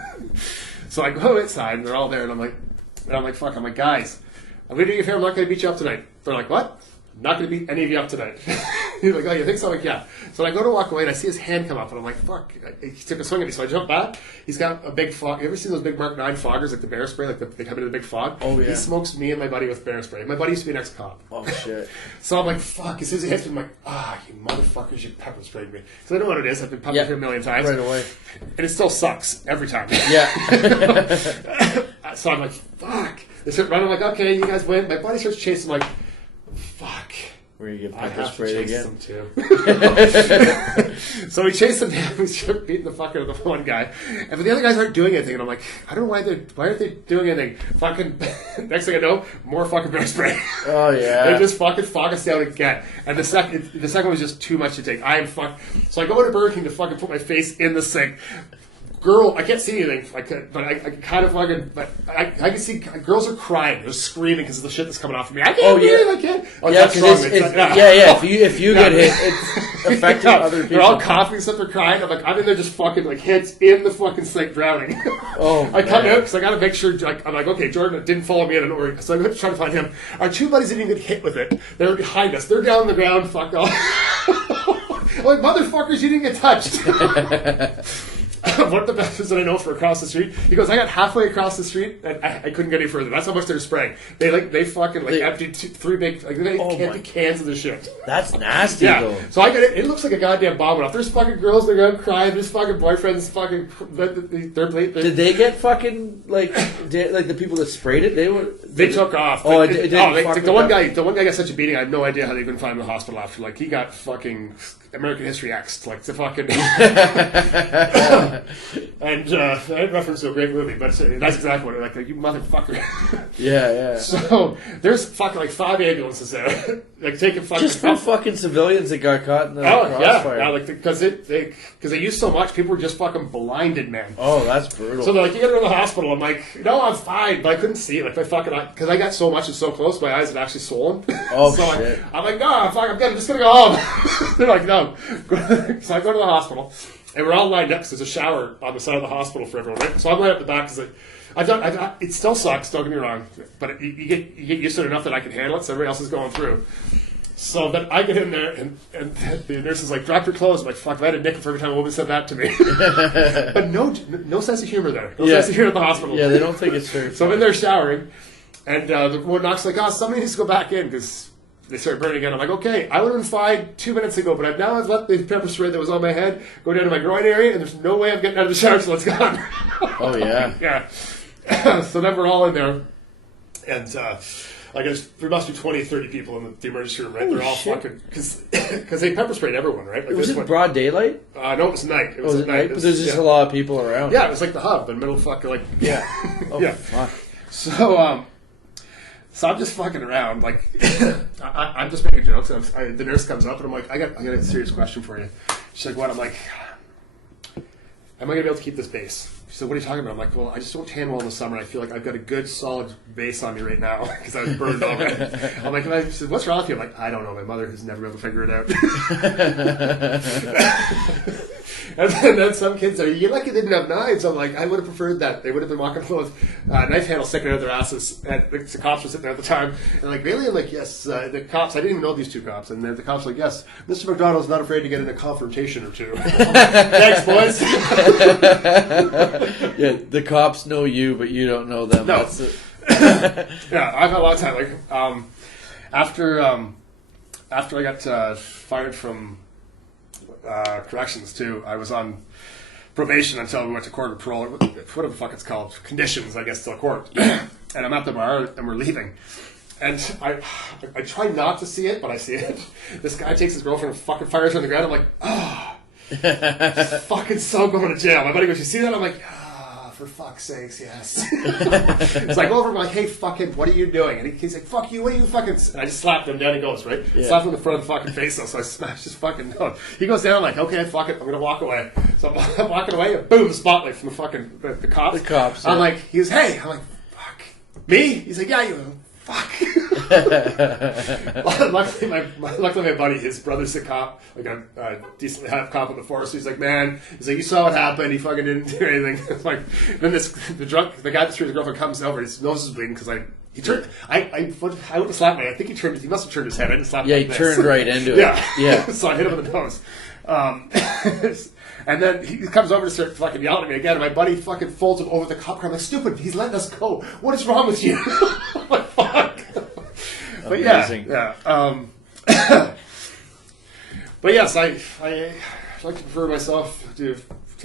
So I go inside, and they're all there, and I'm like, fuck, I'm like, guys, I'm going to do you a favor. I'm not going to beat you up tonight. They're like, what? I'm not going to beat any of you up tonight. He's like, oh, you think so? I'm like, yeah. So I go to walk away, and I see his hand come up, and I'm like, fuck. He took a swing at me, so I jump back. He's got a big fog. You ever seen those big Mark 9 foggers, like the bear spray, like they come into the big fog? Oh, yeah. He smokes me and my buddy with bear spray. My buddy used to be an ex-cop. Oh, shit. So I'm like, fuck. As soon as he hits me, I'm like, you motherfuckers, you pepper sprayed me. So I know what it is. I've been pepper sprayed a million times. Right away. And it still sucks every time. Yeah. So I'm like, fuck. They start running. I'm like, okay, you guys win. My buddy starts chasing. I'm like, fuck. Where you get I pepper have to sprayed chase again. them too. So we chase them down. We start beating the fuck out of the one guy, and the other guys aren't doing anything. And I'm like, I don't know why aren't they doing anything? Fucking. Next thing I know, more fucking bear spray. Oh yeah. They just fucking fog us down again. And the second one was just too much to take. I am fucked. So I go into Burger King to fucking put my face in the sink. Girl, I can't see anything, but I kind of fucking, but I can see girls are crying, they're screaming because of the shit that's coming off of me. I can't breathe, I can't. Oh, yeah, that's wrong. Yeah. If you get hit, it's affecting other people. They're all coughing, stuff, they're crying. I'm in there just fucking like hits in the fucking sink, drowning. Oh, I come out because I got to make sure. I'm like, okay, Jordan didn't follow me in an order, so I'm going to try to find him. Our two buddies didn't even get hit with it. They're behind us. They're down on the ground. Fuck off. I'm like, motherfuckers, you didn't get touched. One of the best that I know for across the street. He goes, I got halfway across the street and I couldn't get any further. That's how much they're spraying. They fucking emptied three big cans of the shit. That's nasty though. So I get it. It looks like a goddamn bomb went off. There's fucking girls. They're going crying. There's fucking boyfriends. Fucking. Did they get fucking like the people that sprayed it? They took off. Oh, the one guy got such a beating. I have no idea how they couldn't find him in the hospital after. Like he got fucking American History X. Like the fucking. And I reference to a great movie, but that's exactly what like you motherfucker. Yeah. So there's fucking like 5 ambulances there, like taking fucking just for fucking civilians that got caught in the crossfire. Yeah, like because they used so much, people were just fucking blinded, man. Oh, that's brutal. So they're like, you gotta go to the hospital. I'm like, no, I'm fine, but I couldn't see it. Like because I got so much and so close, my eyes had actually swollen. Oh so shit! I'm like, no, fuck, I'm just gonna go home. They're like, no. So I go to the hospital. And we're all lined up because there's a shower on the side of the hospital for everyone, right? So I'm lined up the back because it still sucks, don't get me wrong, but you get used to it enough that I can handle it, so everybody else is going through. So then I get in there, and the nurse is like, drop your clothes. I'm like, fuck, I had a nickel for every time a woman said that to me. But no sense of humor there. No sense of humor at the hospital. Yeah, they don't think it's fair. So I'm in there showering, and the woman knocks like, oh, somebody needs to go back in because they start burning again. I'm like, okay, I would have been fine 2 minutes ago, but I've let the pepper spray that was on my head go down to my groin area, and there's no way I'm getting out of the shower until it's gone. Oh, yeah. Yeah. So then we're all in there, and I guess there must be 20, 30 people in the emergency room, right? They're all fucking... Because they pepper sprayed everyone, right? Like was it broad daylight? No, it was night. It was at night? But there's just a lot of people around. Yeah, it was like the hub in the middle of fucking, like... Yeah. Oh, yeah. Fuck. So I'm just fucking around, like, I'm just making jokes. And the nurse comes up, and I'm like, I got a serious question for you. She's like, what? I'm like, am I going to be able to keep this base? She said, what are you talking about? I'm like, well, I just don't tan well in the summer. I feel like I've got a good, solid base on me right now because I was burned all right. I'm like, she said, what's wrong with you? I'm like, I don't know. My mother has never been able to figure it out. And then some kids are, you're lucky they didn't have knives. I'm like, I would have preferred that. They would have been walking with knife handles sticking out of their asses. And the cops were sitting there at the time. And like, really? I'm like, yes. The cops, I didn't even know these two cops. And the cops were like, yes, Mr. McDonald's not afraid to get in a confrontation or two. Thanks, boys. Yeah, the cops know you, but you don't know them. No. Yeah, I've had a lot of time. Like, after I got fired from corrections too, I was on probation until we went to court or parole, whatever the fuck it's called, conditions, I guess, till court. And I'm at the bar and we're leaving, And I try not to see it, but I see it. This guy takes his girlfriend and fucking fires her on the ground. I'm like, fucking so going to jail. My buddy goes, you see that? I'm like, for fuck's sakes, yes. It's like over, I'm like, hey, fucking, what are you doing? And he's like, fuck you, what are you fucking... And I just slapped him, down he goes, right? Yeah. Slapped him in the front of the fucking face, though, so I smashed his fucking nose. He goes down, I'm like, okay, fuck it, I'm gonna walk away. So I'm walking away, and boom, the spotlight from the fucking, the cops. The cops, I'm like, he goes, hey, I'm like, fuck. Me? He's like, yeah, you... Fuck. luckily, my buddy, his brother's a cop, like a decently high cop in the force. So he's like, man, he's like, you saw what happened. He fucking didn't do anything. It's like, then the guy that threw the girlfriend comes over. His nose is bleeding because he turned. I went to slap him. I think he must have turned his head. I didn't slap him. Yeah, he turned right into it. Yeah. So I hit him in the nose. And then he comes over to start fucking yelling at me again, and my buddy fucking folds him over the cop car. I'm like, stupid, he's letting us go. What is wrong with you? I'm like, fuck. But amazing. Yeah. But yes, I like to prefer myself to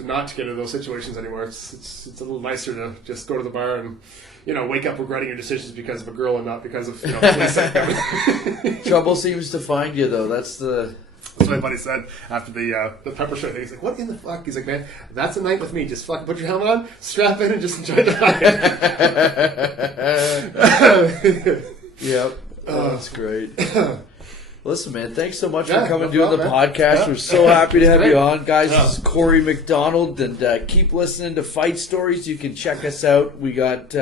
not to get into those situations anymore. It's a little nicer to just go to the bar and, wake up regretting your decisions because of a girl and not because of, police. Trouble seems to find you, though. That's what my buddy said after the pepper shot thing. He's like, what in the fuck? He's like, man, that's a night with me. Just fucking put your helmet on, strap in, and just enjoy the night. Yep. Oh, that's great. Listen, man, thanks so much for coming doing the podcast. We're so happy to have you on. Guys, this is Cory MacDonald, and keep listening to Fight Stories. You can check us out. We got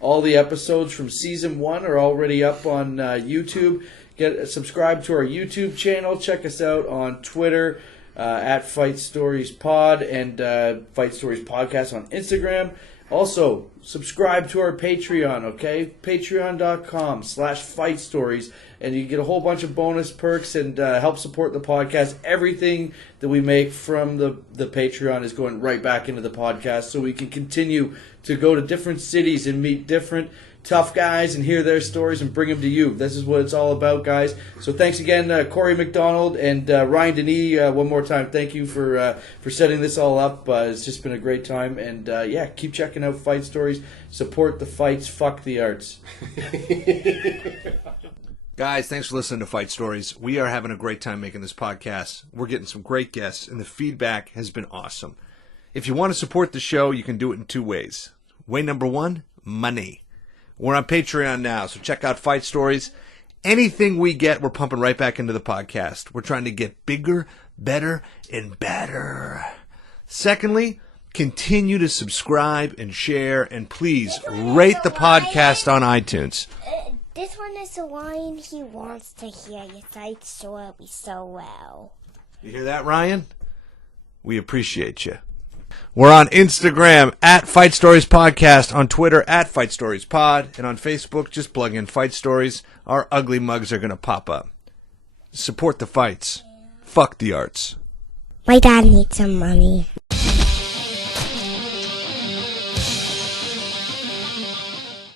all the episodes from Season 1 are already up on YouTube. Subscribe to our YouTube channel. Check us out on Twitter at Fight Stories Pod and Fight Stories Podcast on Instagram. Also, subscribe to our Patreon, okay? Patreon.com/Fight Stories. And you get a whole bunch of bonus perks and help support the podcast. Everything that we make from the Patreon is going right back into the podcast so we can continue to go to different cities and meet different tough guys and hear their stories and bring them to you. This is what it's all about, guys. So thanks again, Cory MacDonald and Ryan Denis. One more time, thank you for setting this all up. It's just been a great time. And keep checking out Fight Stories. Support the fights. Fuck the arts. Guys, thanks for listening to Fight Stories. We are having a great time making this podcast. We're getting some great guests, and the feedback has been awesome. If you want to support the show, you can do it in two ways. Way number one, money. We're on Patreon now, so check out Fight Stories. Anything we get, we're pumping right back into the podcast. We're trying to get bigger, better, and better. Secondly, continue to subscribe and share, and please rate the podcast on iTunes. This one is the line he wants to hear your Fight Story so well. You hear that, Ryan? We appreciate you. We're on Instagram at Fight Stories Podcast, on Twitter at Fight Stories Pod, and on Facebook, just plug in Fight Stories. Our ugly mugs are going to pop up. Support the fights. Fuck the arts. My dad needs some money.